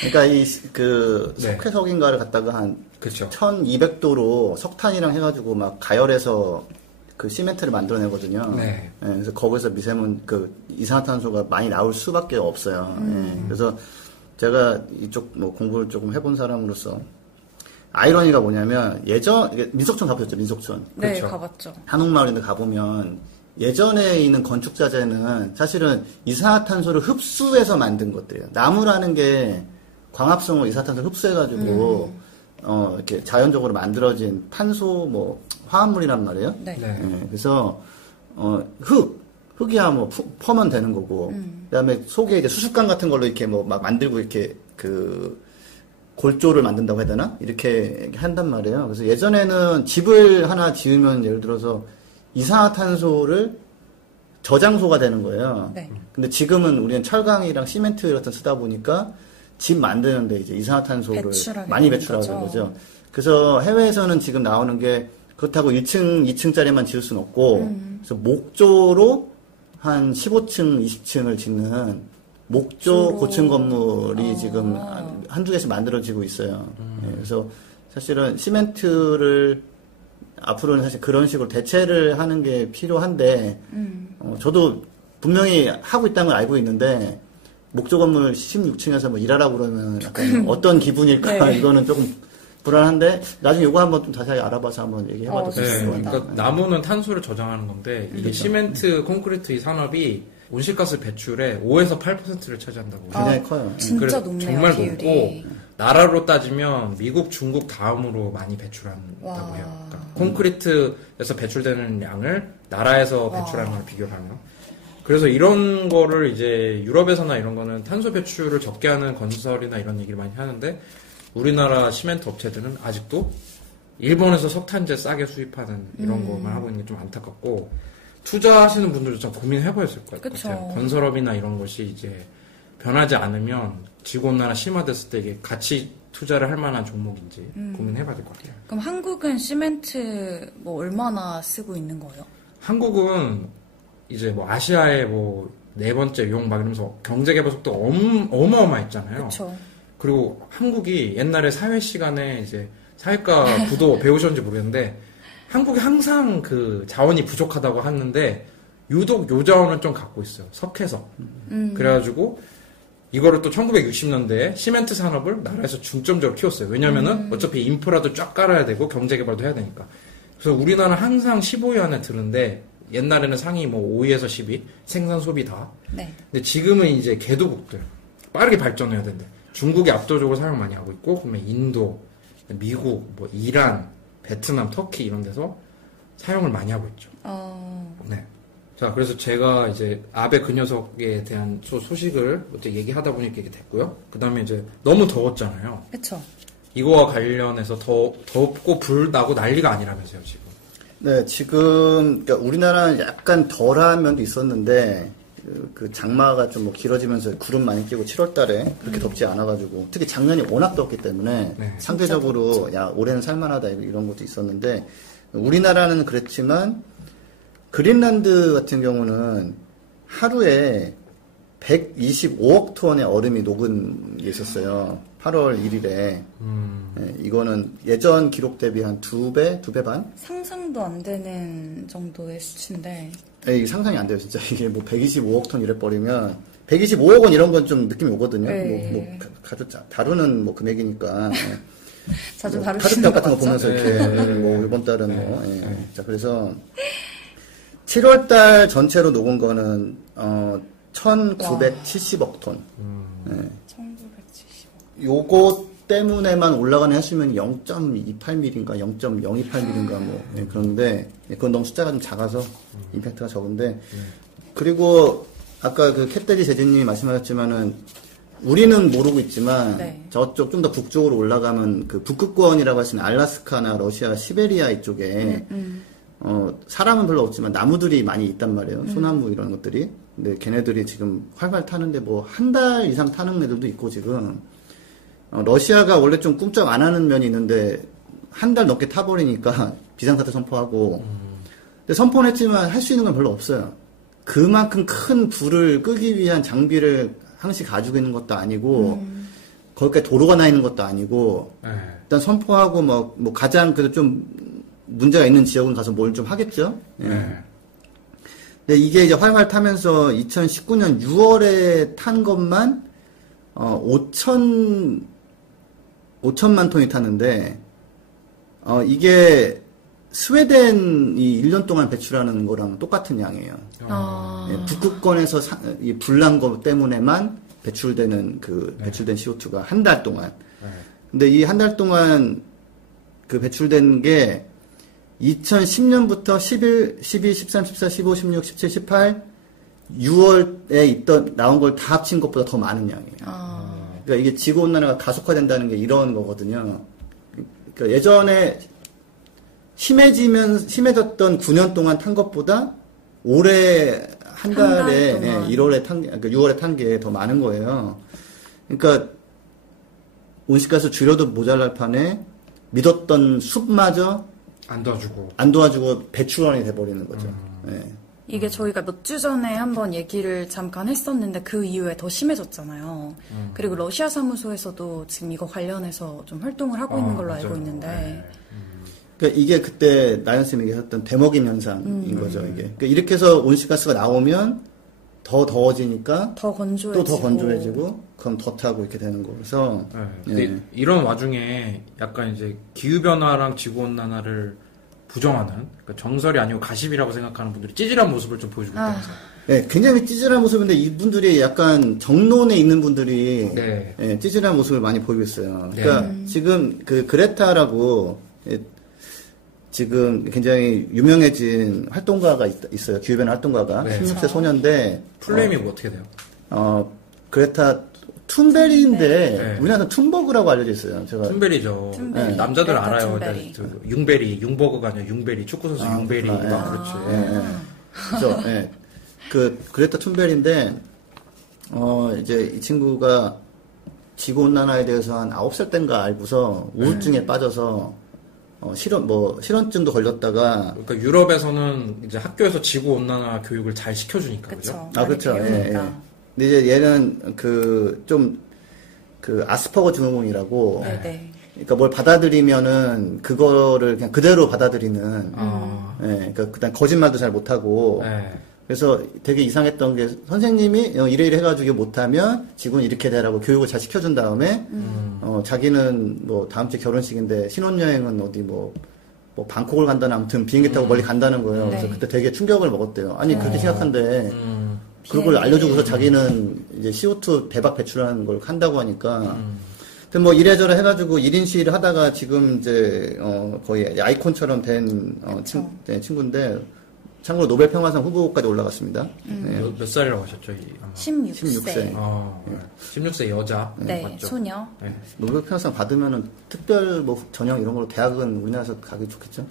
그러니까 네. 석회석인가를 갖다가 한 그렇죠. 1200도로 석탄이랑 해가지고 막 가열해서 그 시멘트를 만들어내거든요. 네. 예, 그래서 거기서 이산화탄소가 많이 나올 수밖에 없어요. 예, 그래서 제가 이쪽 뭐 공부를 조금 해본 사람으로서 아이러니가 뭐냐면 이게 민속촌 가보셨죠? 민속촌. 네, 그렇죠. 가봤죠. 한옥마을인데 가보면 예전에 있는 건축자재는 사실은 이산화탄소를 흡수해서 만든 것들이에요. 나무라는 게 광합성으로 이산화탄소를 흡수해가지고 이렇게 자연적으로 만들어진 탄소 화합물이란 말이에요. 네. 네. 예, 그래서 흙이야 뭐 퍼면 되는 거고 그다음에 속에 이제 수수깡 같은 걸로 이렇게 뭐 막 만들고 이렇게 그 골조를 만든다고 해야 되나 이렇게 한단 말이에요. 그래서 예전에는 집을 하나 지으면 예를 들어서 이산화탄소를 저장소가 되는 거예요. 네. 근데 지금은 우리는 철강이랑 시멘트 같은 거 쓰다 보니까 집 만드는데 이제 이산화탄소를 배출하게 많이 되는 배출하는 거죠. 거죠. 그래서 해외에서는 지금 나오는 게 그렇다고 2층짜리만 지을 수는 없고 그래서 목조로 한 15층, 20층을 짓는 목조 주로. 고층 건물이 지금 한두 개씩 만들어지고 있어요. 예, 그래서 사실은 시멘트를 앞으로는 사실 그런 식으로 대체를 하는 게 필요한데 저도 분명히 하고 있다는 걸 알고 있는데 목조 건물 16층에서 뭐 일하라고 그러면 약간 어떤 기분일까 네. 이거는 조금 불안한데 나중에 이거 한번 좀 자세히 알아봐서 한번 얘기해봐도 네, 될것 네. 같아요. 그러니까 나무는 탄소를 저장하는 건데 이게 시멘트, 콘크리트 이 산업이 온실가스 배출의 5에서 8%를 차지한다고. 굉장히 커요. 진짜 그래서 높네요, 정말 비율이. 높고 나라로 따지면 미국, 중국 다음으로 많이 배출한다고 와. 해요. 그러니까 콘크리트에서 배출되는 양을 나라에서 와. 배출하는 걸 비교하면. 그래서 이런 거를 이제 유럽에서나 이런 거는 탄소 배출을 적게 하는 건설이나 이런 얘기를 많이 하는데 우리나라 시멘트 업체들은 아직도 일본에서 석탄재 싸게 수입하는 이런 것만 하고 있는 게 좀 안타깝고 투자하시는 분들도 좀 고민해봐야 될 것 그쵸. 같아요. 건설업이나 이런 것이 이제 변하지 않으면 지구온난화 심화됐을 때 이게 같이 투자를 할 만한 종목인지 고민해봐야 될 것 같아요. 그럼 한국은 시멘트 뭐 얼마나 쓰고 있는 거예요? 한국은 이제 뭐 아시아의 뭐 네 번째 용 막 이러면서 경제개발 속도 어마어마했잖아요. 그렇죠. 그리고 한국이 옛날에 사회 시간에 이제 사회과 구도 배우셨는지 모르겠는데 한국이 항상 그 자원이 부족하다고 하는데 유독 요 자원을 좀 갖고 있어요. 석회석. 그래가지고 이거를 또 1960년대에 시멘트 산업을 나라에서 중점적으로 키웠어요. 왜냐면은 어차피 인프라도 쫙 깔아야 되고 경제개발도 해야 되니까. 그래서 우리나라는 항상 15위 안에 드는데 옛날에는 상위 뭐 5위에서 10위 생산 소비 다. 네. 근데 지금은 이제 개도국들 빠르게 발전해야 된대. 중국이 압도적으로 사용 많이 하고 있고, 그러면 인도, 미국, 뭐 이란, 베트남, 터키 이런 데서 사용을 많이 하고 있죠. 네. 자, 그래서 제가 이제 아베 그 녀석에 대한 소식을 어떻게 얘기하다 보니까 이게 됐고요. 그 다음에 이제 너무 더웠잖아요. 그렇죠. 이거와 관련해서 덥고 불 나고 난리가 아니라면서요, 지금. 네, 지금 그러니까 우리나라는 약간 덜한 면도 있었는데 그 장마가 좀 뭐 길어지면서 구름 많이 끼고 7월달에 그렇게 덥지 않아가지고 특히 작년이 워낙 덥기 때문에 네. 상대적으로 야 올해는 살만하다 이런 것도 있었는데 우리나라는 그랬지만 그린란드 같은 경우는 하루에 125억 톤의 얼음이 녹은 게 있었어요. 8월 1일에. 네, 이거는 예전 기록 대비 한 2배, 2배 반? 상상도 안 되는 정도의 수치인데. 네, 이게 상상이 안 돼요, 진짜. 이게 뭐 125억 톤 이래 버리면 125억 원 이런 건 좀 느낌이 오거든요. 네. 다루는 뭐 금액이니까. 자주 뭐 다루시는 카드값 같은 거 거 보면서 맞죠? 이렇게 뭐 이번 달은 뭐 자 그래서 7월 달 전체로 녹은 거는 1970억 톤. 네. 1970억. 요거 때문에만 올라가는 해수면이 0.28mm인가 0.028mm인가 뭐 그런데 그건 너무 숫자가 좀 작아서 임팩트가 적은데 그리고 아까 그 캣데디 재진님이 말씀하셨지만은 우리는 모르고 있지만 네. 저쪽 좀 더 북쪽으로 올라가면 그 북극권이라고 하시는 알라스카나 러시아, 시베리아 이쪽에 사람은 별로 없지만 나무들이 많이 있단 말이에요. 소나무 이런 것들이. 근데 걔네들이 지금 활발 타는데 뭐 한 달 이상 타는 애들도 있고 지금 러시아가 원래 좀 꿈쩍 안 하는 면이 있는데 한 달 넘게 타버리니까 비상사태 선포하고 근데 선포는 했지만 할 수 있는 건 별로 없어요. 그만큼 큰 불을 끄기 위한 장비를 항시 가지고 있는 것도 아니고 거기까지 도로가 나 있는 것도 아니고 네. 일단 선포하고 뭐 가장 그래도 좀 문제가 있는 지역은 가서 뭘 좀 하겠죠. 예. 네. 근데 이게 이제 활활 타면서 2019년 6월에 탄 것만 5천만 톤이 탔는데 이게 스웨덴이 1년 동안 배출하는 거랑 똑같은 양이에요. 아. 예, 북극권에서 이 불난 것 때문에만 배출되는 배출된 CO2가 한 달 동안. 네. 근데 이 한 달 동안 그 배출된 게 2010년부터 11, 12, 13, 14, 15, 16, 17, 18, 6월에 나온 걸 다 합친 것보다 더 많은 양이에요. 아. 그러니까 이게 지구온난화가 가속화된다는 게 이런 거거든요. 그러니까 예전에 심해졌던 9년 동안 탄 것보다 올해 한 달에 한 달 동안. 1월에 그러니까 6월에 탄 게 더 많은 거예요. 그러니까 온실가스 줄여도 모자랄 판에 믿었던 숲마저 안 도와주고. 안 도와주고 배출원이 돼버리는 거죠. 예. 이게 저희가 몇 주 전에 한번 얘기를 잠깐 했었는데 그 이후에 더 심해졌잖아요. 그리고 러시아 사무소에서도 지금 이거 관련해서 좀 활동을 하고 있는 걸로 알고 맞아요. 있는데 네. 그러니까 이게 그때 나연쌤이 얘기했던 대먹임 현상인 거죠, 이게. 그러니까 이렇게 해서 온실가스가 나오면 더 더워지니까 더 건조해지고 또 더 건조해지고 그럼 더 타고 이렇게 되는 거라서 네. 근데 이런 와중에 약간 이제 기후변화랑 지구온난화를 부정하는, 그러니까 정설이 아니고 가십이라고 생각하는 분들이 찌질한 모습을 좀 보여주고 있다면서요. 네, 굉장히 찌질한 모습인데 이분들이 약간 정론에 있는 분들이 네. 예, 찌질한 모습을 많이 보이고 있어요. 그러니까 지금 그 그레타라고 지금 굉장히 유명해진 활동가가 있어요. 기후변화 활동가가 네. 16세 소년인데 풀네임이 뭐 어떻게 돼요? 그레타 툰베리인데 네. 우리나라는 툰버그라고 알려져 있어요. 제가 툰베리죠. 툰베리. 남자들 그레타 알아요. 툰베리. 융베리, 융버그가 아니라 융베리, 축구선수 융베리. 그렇구나. 그렇지. 예, 예. 그죠. 예. 그레타 툰베리인데 이제 이 친구가 지구온난화에 대해서 한 9살 땐가 알고서 우울증에 빠져서 실현증도 걸렸다가 그러니까 유럽에서는 이제 학교에서 지구 온난화 교육을 잘 시켜주니까 그죠? 그쵸. 그렇죠. 많이 예, 예. 배우니까. 근데 이제 얘는 아스퍼거 증후군이라고 네네. 그러니까 뭘 받아들이면은 그거를 그냥 그대로 받아들이는 예, 그러니까 그다음 거짓말도 잘 못하고 네. 그래서 되게 이상했던 게 선생님이 이래 해가지고 못하면 지구는 이렇게 되라고 교육을 잘 시켜준 다음에 자기는 뭐 다음 주 결혼식인데 신혼여행은 어디 뭐 방콕을 간다는 아무튼 비행기 타고 멀리 간다는 거예요. 그래서 네. 그때 되게 충격을 먹었대요. 아니 그렇게 심각한데 그걸 비행기. 알려주고서 자기는 이제 CO2 대박 배출하는 걸 한다고 하니까 근데 뭐 이래저래 해가지고 1인 시위를 하다가 지금 이제 거의 아이콘처럼 된 친구인데 참고로 노벨 평화상 후보까지 올라갔습니다. 네. 몇 살이라고 하셨죠? 16세. 16세. 16세 여자. 네, 맞죠? 소녀. 네. 노벨 평화상 받으면은 특별 뭐 전형 이런 걸로 대학은 우리나라에서 가기 좋겠죠?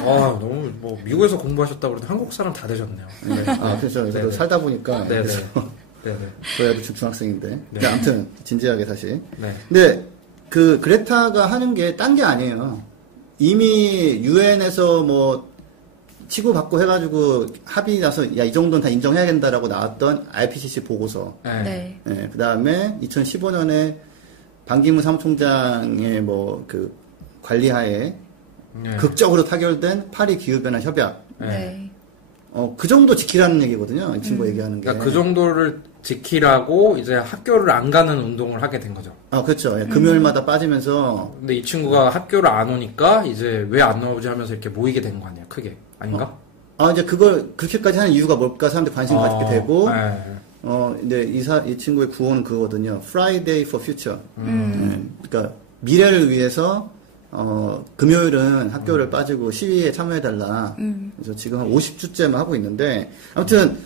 너무 미국에서 공부하셨다고 그래도 한국 사람 다 되셨네요. 네. 그래서 네네. 살다 보니까 네네. 그래서 네네. 저희도 지금 중학생인데. 네. 근데 아무튼 진지하게 다시. 네. 근데 그 그레타가 하는 게 딴 게 아니에요. 이미 유엔에서 뭐 치고받고 해가지고 합의 나서 야 이 정도는 다 인정해야 된다라고 나왔던 IPCC 보고서. 네. 그 다음에 2015년에 반기문 사무총장의 그 관리하에 네. 극적으로 타결된 파리 기후변화 협약. 네. 그 정도 지키라는 얘기거든요. 이 친구 얘기하는 게. 그러니까 그 정도를 지키라고 이제 학교를 안 가는 운동을 하게 된 거죠. 그렇죠. 예, 금요일마다 빠지면서. 근데 이 친구가 학교를 안 오니까 이제 왜 안 나오지 하면서 이렇게 모이게 된 거 아니에요? 크게. 아닌가? 이제 그걸 그렇게까지 하는 이유가 뭘까 사람들이 관심 가지게 되고. 네. 이제 이 친구의 구호는 그거거든요. Friday for Future. 그러니까 미래를 위해서 금요일은 학교를 빠지고 시위에 참여해달라. 그래서 지금 한 50주째만 하고 있는데, 아무튼,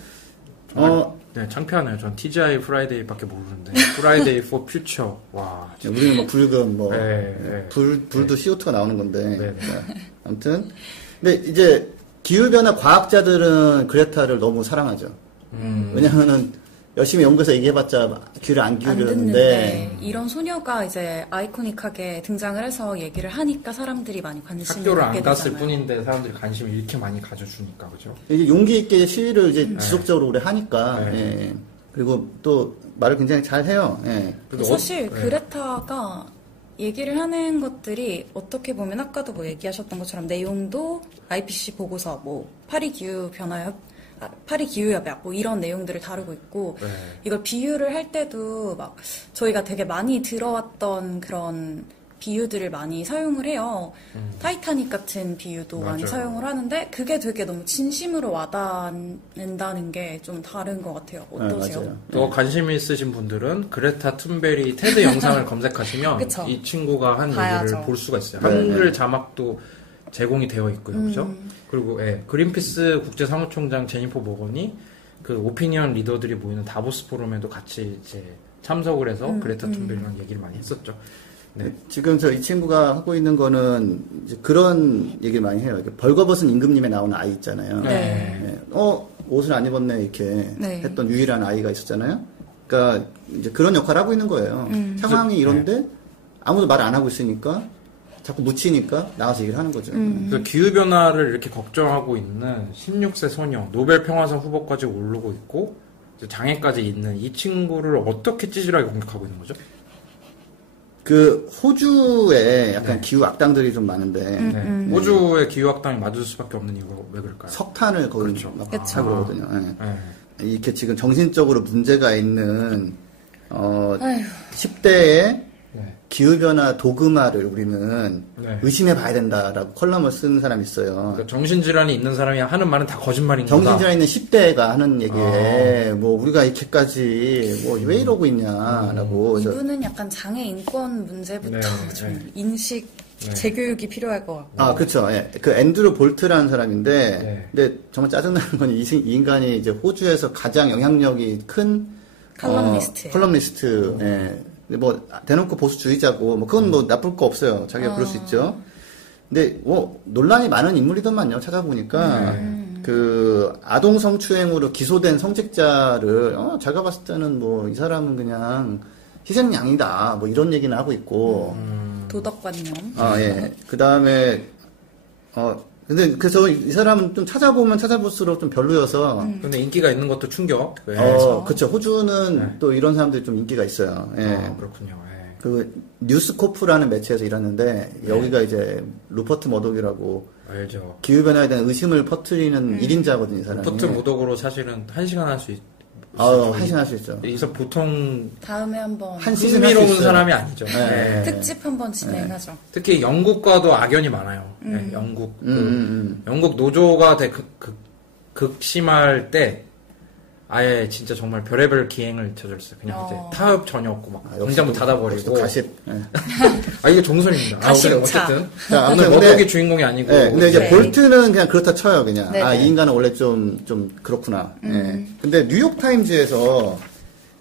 네, 창피하네요. 전 TGI 프라이데이밖에 모르는데 프라이데이 for future. 와. 우리는 뭐 불금 뭐 네. 불도 CO2가 나오는 건데. 네. 아무튼 근데 이제 기후변화 과학자들은 그레타를 너무 사랑하죠. 왜냐하면은 열심히 연구해서 얘기해봤자 귀를 안 안 기울였는데 듣는데 이런 소녀가 이제 아이코닉하게 등장을 해서 얘기를 하니까 사람들이 많이 관심을 학교를 갖게 안 갔을 되잖아요. 뿐인데 사람들이 관심을 이렇게 많이 가져주니까 그죠? 이제 용기 있게 시위를 이제 지속적으로 오래 하니까 네. 예. 그리고 또 말을 굉장히 잘 해요. 예. 그리고 사실 네. 그레타가 얘기를 하는 것들이 어떻게 보면 아까도 뭐 얘기하셨던 것처럼 내용도 IPCC 보고서 뭐 파리 기후협약 뭐 이런 내용들을 다루고 있고 네. 이걸 비유를 할 때도 막 저희가 되게 많이 들어왔던 그런 비유들을 많이 사용을 해요. 타이타닉 같은 비유도 많이 맞아요. 사용을 하는데 그게 되게 너무 진심으로 와닿는다는 게 좀 다른 것 같아요. 어떠세요? 맞아요. 더 관심 있으신 분들은 그레타 툰베리 테드 영상을 검색하시면 그쵸. 이 친구가 한 봐야죠. 얘기를 볼 수가 있어요. 네, 한글 네. 자막도 제공이 되어 있고요. 그죠? 그리고 그린피스 국제사무총장 제니퍼 모건이 그 오피니언 리더들이 모이는 다보스 포럼에도 같이 이제 참석을 해서 그레타 툰베리랑 얘기를 많이 했었죠. 네. 지금 이 친구가 하고 있는 거는 이제 그런 얘기를 많이 해요. 이렇게 벌거벗은 임금님에 나오는 아이 있잖아요. 네. 예. 옷을 안 입었네 이렇게 네. 했던 유일한 아이가 있었잖아요. 그러니까 이제 그런 역할을 하고 있는 거예요. 상황이 이런데 아무도 말 안 하고 있으니까 자꾸 묻히니까 나가서 얘기를 하는 거죠. 그 기후변화를 이렇게 걱정하고 있는 16세 소녀, 노벨 평화상 후보까지 오르고 있고 이제 장애까지 있는 이 친구를 어떻게 찌질하게 공격하고 있는 거죠? 그 호주에 약간 기후 악당들이 좀 많은데 네. 호주의 기후악당이 맞을 수밖에 없는 이유가 왜 그럴까요? 석탄을 거기 그렇죠. 막 그쵸. 하고 그러거든요. 예. 네. 이렇게 지금 정신적으로 문제가 있는 아휴. 10대의 네. 기후변화 도그마를 우리는 네. 의심해 봐야 된다라고 컬럼을 쓴 사람이 있어요. 그러니까 정신질환이 있는 사람이 하는 말은 다 거짓말인 거다. 정신질환 있는 10대가 하는 얘기에 뭐 우리가 이렇게까지 뭐 왜 이러고 있냐라고 그래서 이분은 약간 장애 인권 문제부터 네, 좀 네. 인식 네. 재교육이 필요할 것 같고. 아, 그렇죠. 예. 그 앤드루 볼트라는 사람인데, 네. 근데 정말 짜증나는 건 이 인간이 이제 호주에서 가장 영향력이 큰 칼럼니스트예요. 컬럼니스트. 예. 근데 뭐 대놓고 보수주의자고, 뭐 그건 뭐 나쁠 거 없어요. 자기가 그럴 수 있죠. 근데 뭐 논란이 많은 인물이더만요. 찾아보니까 그 아동 성추행으로 기소된 성직자를 제가 봤을 때는 뭐 이 사람은 그냥 희생양이다. 뭐 이런 얘기는 하고 있고. 도덕관념. 아, 예. 그 다음에, 근데, 그래서 이 사람은 좀 찾아보면 찾아볼수록 좀 별로여서, 근데 인기가 있는 것도 충격. 네. 그쵸. 호주는 또 이런 사람들이 좀 인기가 있어요. 예. 그렇군요. 네. 그, 뉴스코프라는 매체에서 일하는데, 여기가 이제, 루퍼트 머독이라고, 알죠. 기후변화에 대한 의심을 퍼뜨리는 1인자거든요, 이 사람이. 포트 무독으로 사실은 1시간 할 수 있. 한시간 할 수 있죠. 여기서 보통 다음에 한번 한 시즌 할수 흥미로운 있어요. 사람이 아니죠. 네. 네. 특집 한번 진행하죠. 특히 영국과도 악연이 많아요. 네, 영국 영국 노조가 되게 극심할 때 아예 진짜 정말 별의별 기행을 저질렀어요. 그냥 이제 타협 전혀 없고 막 공장도 역시 닫아버리고. 가십. 예. 이게 정설입니다. 가십차. 어쨌든 자, 오늘 근데- 머독이 주인공이 아니고. 네, 근데 이제 네. 볼트는 그냥 그렇다 쳐요, 그냥. 네, 네. 이 인간은 원래 좀 그렇구나. 예. 근데 뉴욕타임즈에서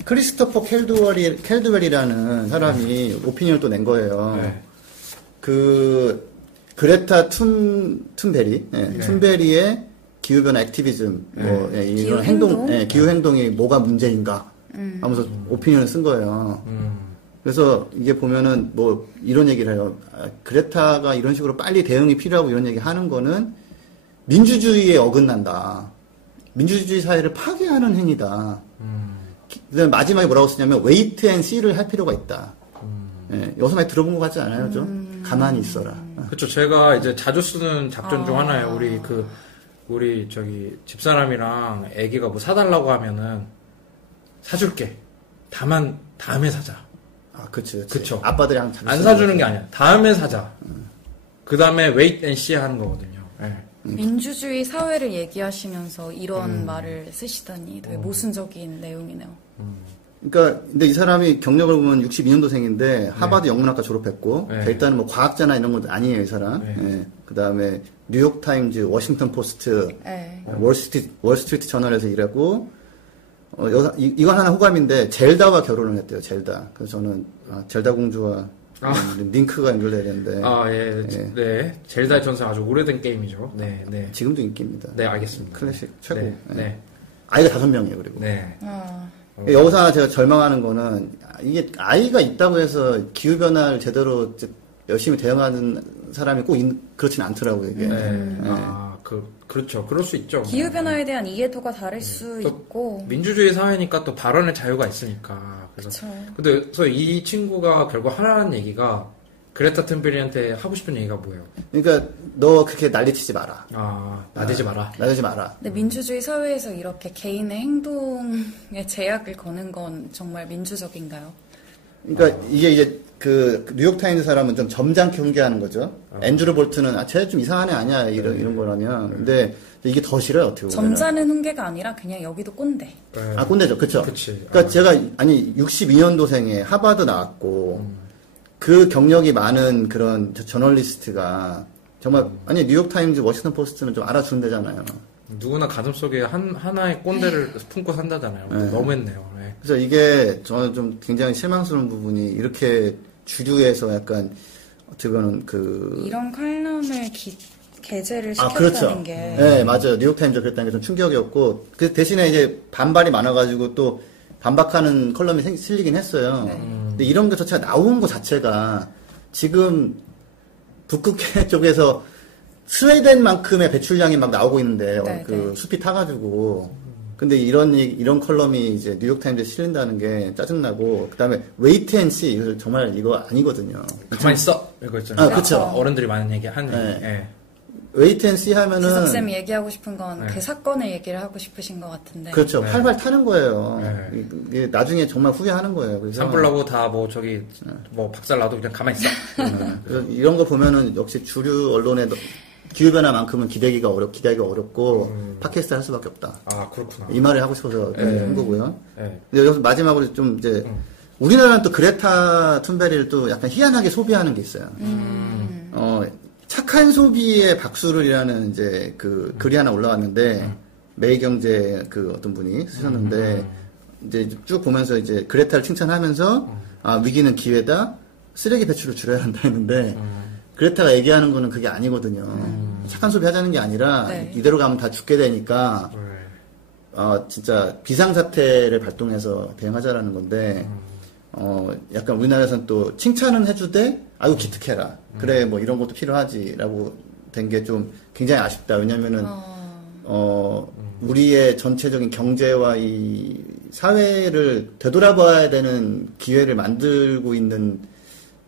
크리스토퍼 켈드웰이라는 사람이 오피니언을 또 낸 거예요. 네. 그, 그레타 툰베리, 툰베리의 기후변화 액티비즘, 뭐, 이런 기후행동? 기후행동이 뭐가 문제인가 하면서 오피니언을 쓴 거예요. 그래서 이게 보면은 뭐 이런 얘기를 해요. 그레타가 이런 식으로 빨리 대응이 필요하고 이런 얘기 하는 거는 민주주의에 어긋난다. 민주주의 사회를 파괴하는 행위다. 그다음에 마지막에 뭐라고 쓰냐면 웨이트 앤 씨를 할 필요가 있다. 예, 여기서 많이 들어본 것 같지 않아요? 좀? 가만히 있어라. 그렇죠. 제가 이제 자주 쓰는 작전 중 하나예요. 우리 저기 집사람이랑 애기가 뭐 사달라고 하면은 사줄게. 다만 다음에 사자. 아, 그치. 그쵸. 아빠들이 항상 안 사주는 게 아니야. 다음에 사자. 그 다음에 wait and see 하는 거거든요. 네. 민주주의 사회를 얘기하시면서 이런 말을 쓰시다니 되게 모순적인 내용이네요. 그러니까 근데 이 사람이 경력을 보면 62년도생인데 하버드 영문학과 졸업했고 네. 일단은 뭐 과학자나 이런 건 아니에요, 이 사람. 네. 예. 그다음에 뉴욕 타임즈, 워싱턴 포스트, 네. 월스트리트 저널에서 일하고 이건 하나 호감인데 젤다와 결혼을 했대요. 젤다. 그래서 저는 젤다 공주와 링크가 연결돼야 되는데. 네. 젤다의 전설 아주 오래된 게임이죠. 네, 네. 지금도 인기입니다. 네, 알겠습니다. 클래식 최고. 네. 네. 아이가 5명이에요, 그리고. 네. 여기서 하나 제가 절망하는 거는, 이게 아이가 있다고 해서 기후변화를 제대로 열심히 대응하는 사람이 꼭 그렇진 않더라고요, 이게. 네. 그렇죠. 그럴 수 있죠. 기후변화에 대한 이해도가 다를 수 있고. 민주주의 사회니까 또 발언의 자유가 있으니까. 그렇죠. 근데 그래서 이 친구가 결국 하라는 얘기가 그레타 툰베리한테 하고 싶은 얘기가 뭐예요? 그러니까 너 그렇게 난리치지 마라. 나대지 마라. 나대지 마라. 근데 민주주의 사회에서 이렇게 개인의 행동에 제약을 거는 건 정말 민주적인가요? 그러니까 이게 이제 그 뉴욕타임즈 사람은 좀 점잖게 훈계하는 거죠. 앤드루 볼트는 쟤 좀 이상한 애 아니야 이런 거라면. 근데 이게 더 싫어요, 어떻게 보면. 점잖은 훈계가 아니라 그냥 여기도 꼰대. 꼰대죠, 그쵸? 그치. 그러니까 제가 62년도생에 하버드 나왔고 그 경력이 많은 그런 저널리스트가 정말 뉴욕타임즈, 워싱턴 포스트는 좀 알아주는 데잖아요. 누구나 가슴속에 하나의 꼰대를 품고 산다잖아요. 네. 너무했네요. 네. 그래서 이게 저는 좀 굉장히 실망스러운 부분이 이렇게 주류에서 약간 어떻게 보면 이런 칼럼을 게재를 시켰다는 그렇죠. 게. 네, 맞아요. 뉴욕타임즈 그랬다는 게 좀 충격이었고 그 대신에 이제 반발이 많아가지고 또 반박하는 컬럼이 실리긴 했어요. 네. 근데 이런 게 자체가 나온 거 자체가 지금 북극해 쪽에서 스웨덴만큼의 배출량이 막 나오고 있는데 네, 숲이 타가지고 근데 이런 컬럼이 이제 뉴욕타임즈에 실린다는 게 짜증나고 그다음에 웨이트 앤 씨 정말 이거 아니거든요. 가만히 있어 이거 있잖아요. 그렇죠. 어른들이 많은 얘기 하는 네. 얘기. 네. 웨이트 앤 씨 하면은 기석쌤이 얘기하고 싶은 건 그 네. 사건을 얘기를 하고 싶으신 것 같은데. 그렇죠. 네. 활발 타는 거예요. 네. 이게 나중에 정말 후회하는 거예요. 그래서 산불나고 다 박살 나도 그냥 가만히 있어. 그래서 이런 거 보면은 역시 주류 언론의 기후변화만큼은 기대기가 어렵고 팟캐스트 할 수밖에 없다. 그렇구나. 이 말을 하고 싶어서 한 거고요. 네. 근데 여기서 마지막으로 좀 이제 우리나라는 또 그레타 툰베리를 또 약간 희한하게 소비하는 게 있어요. 착한 소비의 박수를이라는 이제 글이 하나 올라왔는데 매일경제 어떤 분이 쓰셨는데 이제 쭉 보면서 이제 그레타를 칭찬하면서 위기는 기회다, 쓰레기 배출을 줄여야 한다 했는데 그레타가 얘기하는 거는 그게 아니거든요. 착한 소비 하자는 게 아니라 네. 이대로 가면 다 죽게 되니까 진짜 비상사태를 발동해서 대응하자라는 건데 약간 우리나라에서는 또 칭찬은 해주되 아이고 기특해라. 그래 뭐 이런 것도 필요하지라고 된 게 좀 굉장히 아쉽다. 왜냐면은 우리의 전체적인 경제와 이 사회를 되돌아봐야 되는 기회를 만들고 있는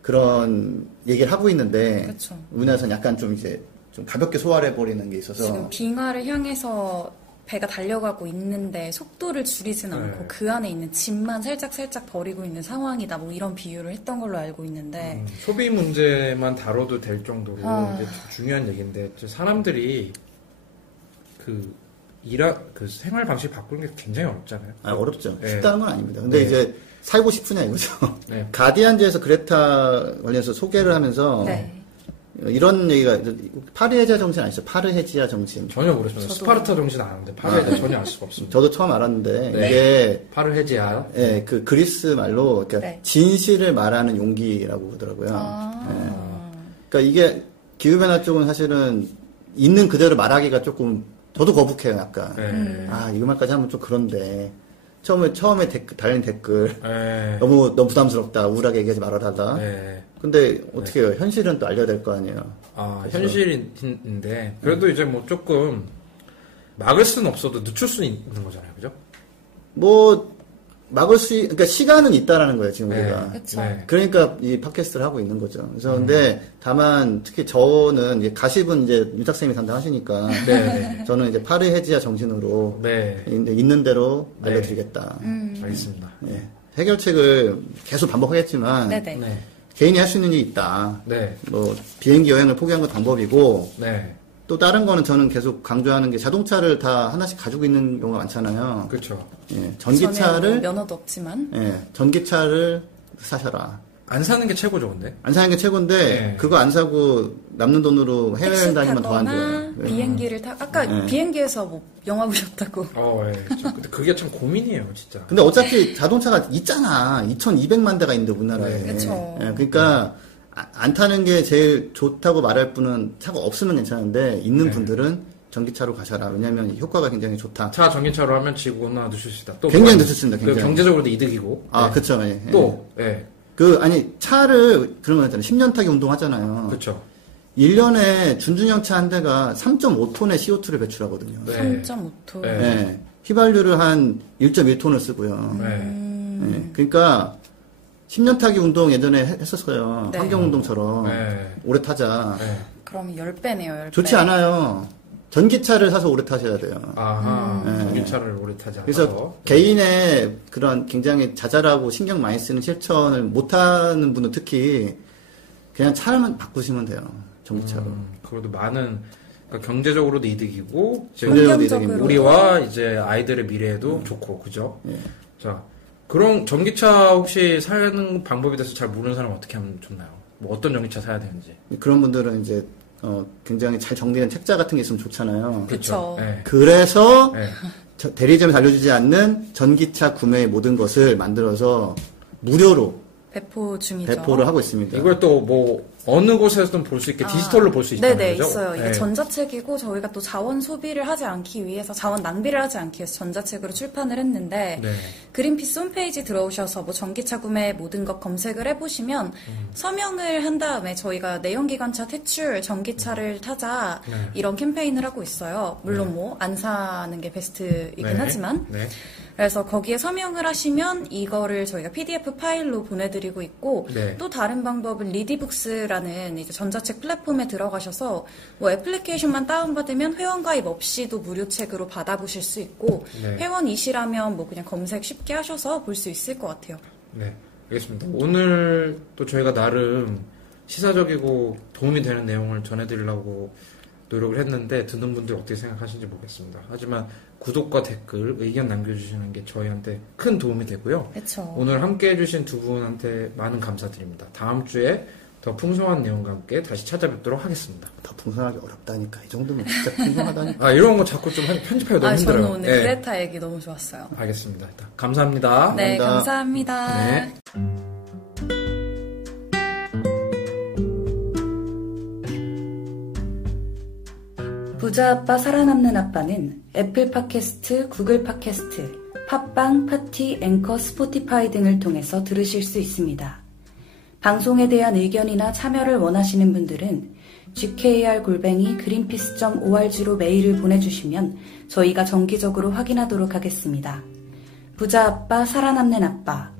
그런 얘기를 하고 있는데 그렇죠. 우리나라에서는 약간 좀 이제 좀 가볍게 소화해 버리는 게 있어서 지금 빙하를 향해서 배가 달려가고 있는데 속도를 줄이진 않고 그 안에 있는 짐만 살짝 버리고 있는 상황이다. 뭐 이런 비유를 했던 걸로 알고 있는데 소비 문제만 다뤄도 될 정도로 이제 중요한 얘기인데 사람들이 생활 방식 바꾸는 게 굉장히 어렵잖아요. 어렵죠. 네. 쉽다는 건 아닙니다. 근데 네. 이제 살고 싶으냐 이거죠. 네. 가디언즈에서 그레타 관련해서 소개를 하면서 네. 이런 얘기가 파르헤지아 정신 아시죠? 파르헤지아 정신. 전혀 모르겠어요. 스파르타 정신 아는데 파르헤지아 전혀 알 수가 없습니다. 저도 처음 알았는데 네. 이게 파르헤지아. 그 그리스 말로 그러니까 네. 진실을 말하는 용기라고 그러더라고요. 그러니까 이게 기후변화 쪽은 사실은 있는 그대로 말하기가 조금 저도 거북해요, 약간. 네. 이거 말까지 하면 좀 그런데 처음에 달린 댓글 네. 너무 부담스럽다, 우울하게 얘기하지 말아달라. 네. 근데 어떻게 해요? 현실은 또 알려야 될 거 아니에요. 현실인데 그래도 이제 뭐 조금 막을 수는 없어도 늦출 수는 있는 거잖아요, 그죠? 뭐 그러니까 시간은 있다라는 거예요, 지금 우리가. 그쵸. 네. 그러니까 이 팟캐스트를 하고 있는 거죠. 그래서 근데 다만 특히 저는 이제 가십은 이제 윤탁쌤이 담당하시니까 네. 저는 이제 파르헤지아 정신으로 네. 있는 대로 알려드리겠다. 알겠습니다. 예. 해결책을 계속 반복하겠지만 네네. 네. 개인이 할 수 있는 게 있다. 네. 뭐 비행기 여행을 포기한 건 방법이고 네. 또 다른 거는 저는 계속 강조하는 게 자동차를 다 하나씩 가지고 있는 경우가 많잖아요. 그렇죠. 예. 전에 뭐 전기차를 면허도 없지만 전기차를 사셔라. 안 사는 게 최고죠, 근데. 안 사는 게 최고인데 네. 그거 안 사고 남는 돈으로 해외여행 다니면 더 안 좋아요. 네. 비행기를 아까 비행기에서 뭐 영화 보셨다고. 예. 근데 그게 참 고민이에요, 진짜. 근데 어차피 자동차가 있잖아. 2,200만 대가 있는데 우리나라에. 네. 그쵸. 예, 그러니까 안 타는 게 제일 좋다고 말할 분은 차가 없으면 괜찮은데 있는 네. 분들은 전기차로 가셔라. 왜냐하면 효과가 굉장히 좋다. 차 전기차로 하면 지구온난화 늦출 수 있다. 또 굉장히 늦출 수 있습니다. 그 굉장히. 경제적으로도 이득이고. 아, 예. 그쵸. 예, 예. 또, 예. 차를 그런 거 있잖아요. 10년 타기 운동 하잖아요. 그렇죠. 1년에 준중형 차 한 대가 3.5톤의 CO2를 배출하거든요. 네. 3.5톤. 네. 예. 휘발유를 한 1.1톤을 쓰고요. 네. 예. 그러니까 10년 타기 운동 예전에 했었어요. 네. 환경 운동처럼 네. 오래 타자. 네. 그럼 10배네요, 10배. 좋지 않아요. 전기차를 사서 오래 타셔야 돼요. 아하. 전기차를 오래 타지 않아서. 그래서 개인의 그런 굉장히 자잘하고 신경 많이 쓰는 실천을 못하는 분은 특히 그냥 차만 바꾸시면 돼요. 전기차로. 그래도 많은 그러니까 경제적으로도 이득이고 이제 경제적으로도 환경적으로. 이득이고. 우리와 이제 아이들의 미래에도 좋고 그죠? 예. 자, 그럼 전기차 혹시 사는 방법에 대해서 잘 모르는 사람 어떻게 하면 좋나요? 뭐 어떤 전기차 사야 되는지. 그런 분들은 이제 굉장히 잘 정리된 책자 같은 게 있으면 좋잖아요. 그쵸. 네. 그래서 네. 대리점에서 알려주지 않는 전기차 구매의 모든 것을 만들어서 무료로 배포 중이죠. 배포를 하고 있습니다. 이걸 또 뭐 어느 곳에서든 볼 수 있게 디지털로 볼 수 있잖아요. 네네, 그죠? 있어요. 이게 네. 전자책이고 저희가 또 자원 소비를 하지 않기 위해서 자원 낭비를 하지 않기 위해서 전자책으로 출판을 했는데 네. 그린피스 홈페이지 들어오셔서 뭐 전기차 구매 모든 것 검색을 해보시면 서명을 한 다음에 저희가 내연기관차 퇴출 전기차를 타자 네. 이런 캠페인을 하고 있어요. 물론 뭐 안 사는 게 베스트이긴 네. 하지만 네. 그래서 거기에 서명을 하시면 이거를 저희가 PDF 파일로 보내드리고 있고 네. 또 다른 방법은 리디북스라는 이제 전자책 플랫폼에 들어가셔서 뭐 애플리케이션만 다운받으면 회원가입 없이도 무료책으로 받아보실 수 있고 네. 회원이시라면 뭐 그냥 검색 쉽게 하셔서 볼 수 있을 것 같아요. 네, 알겠습니다. 오늘 또 저희가 나름 시사적이고 도움이 되는 내용을 전해드리려고 노력을 했는데 듣는 분들 어떻게 생각하시는지 모르겠습니다. 하지만 구독과 댓글, 의견 남겨주시는 게 저희한테 큰 도움이 되고요. 그렇죠. 오늘 함께 해주신 두 분한테 많은 감사드립니다. 다음 주에 더 풍성한 내용과 함께 다시 찾아뵙도록 하겠습니다. 더 풍성하기 어렵다니까. 이 정도면 진짜 풍성하다니까. 이런 거 자꾸 좀 편집하기 너무 힘들어요. 저는 오늘 네. 그레타 얘기 너무 좋았어요. 알겠습니다. 일단 감사합니다. 네, 감사합니다. 감사합니다. 네. 부자 아빠 살아남는 아빠는 애플 팟캐스트, 구글 팟캐스트, 팟빵, 파티, 앵커, 스포티파이 등을 통해서 들으실 수 있습니다. 방송에 대한 의견이나 참여를 원하시는 분들은 gkr@greenpeace.org로 메일을 보내주시면 저희가 정기적으로 확인하도록 하겠습니다. 부자 아빠 살아남는 아빠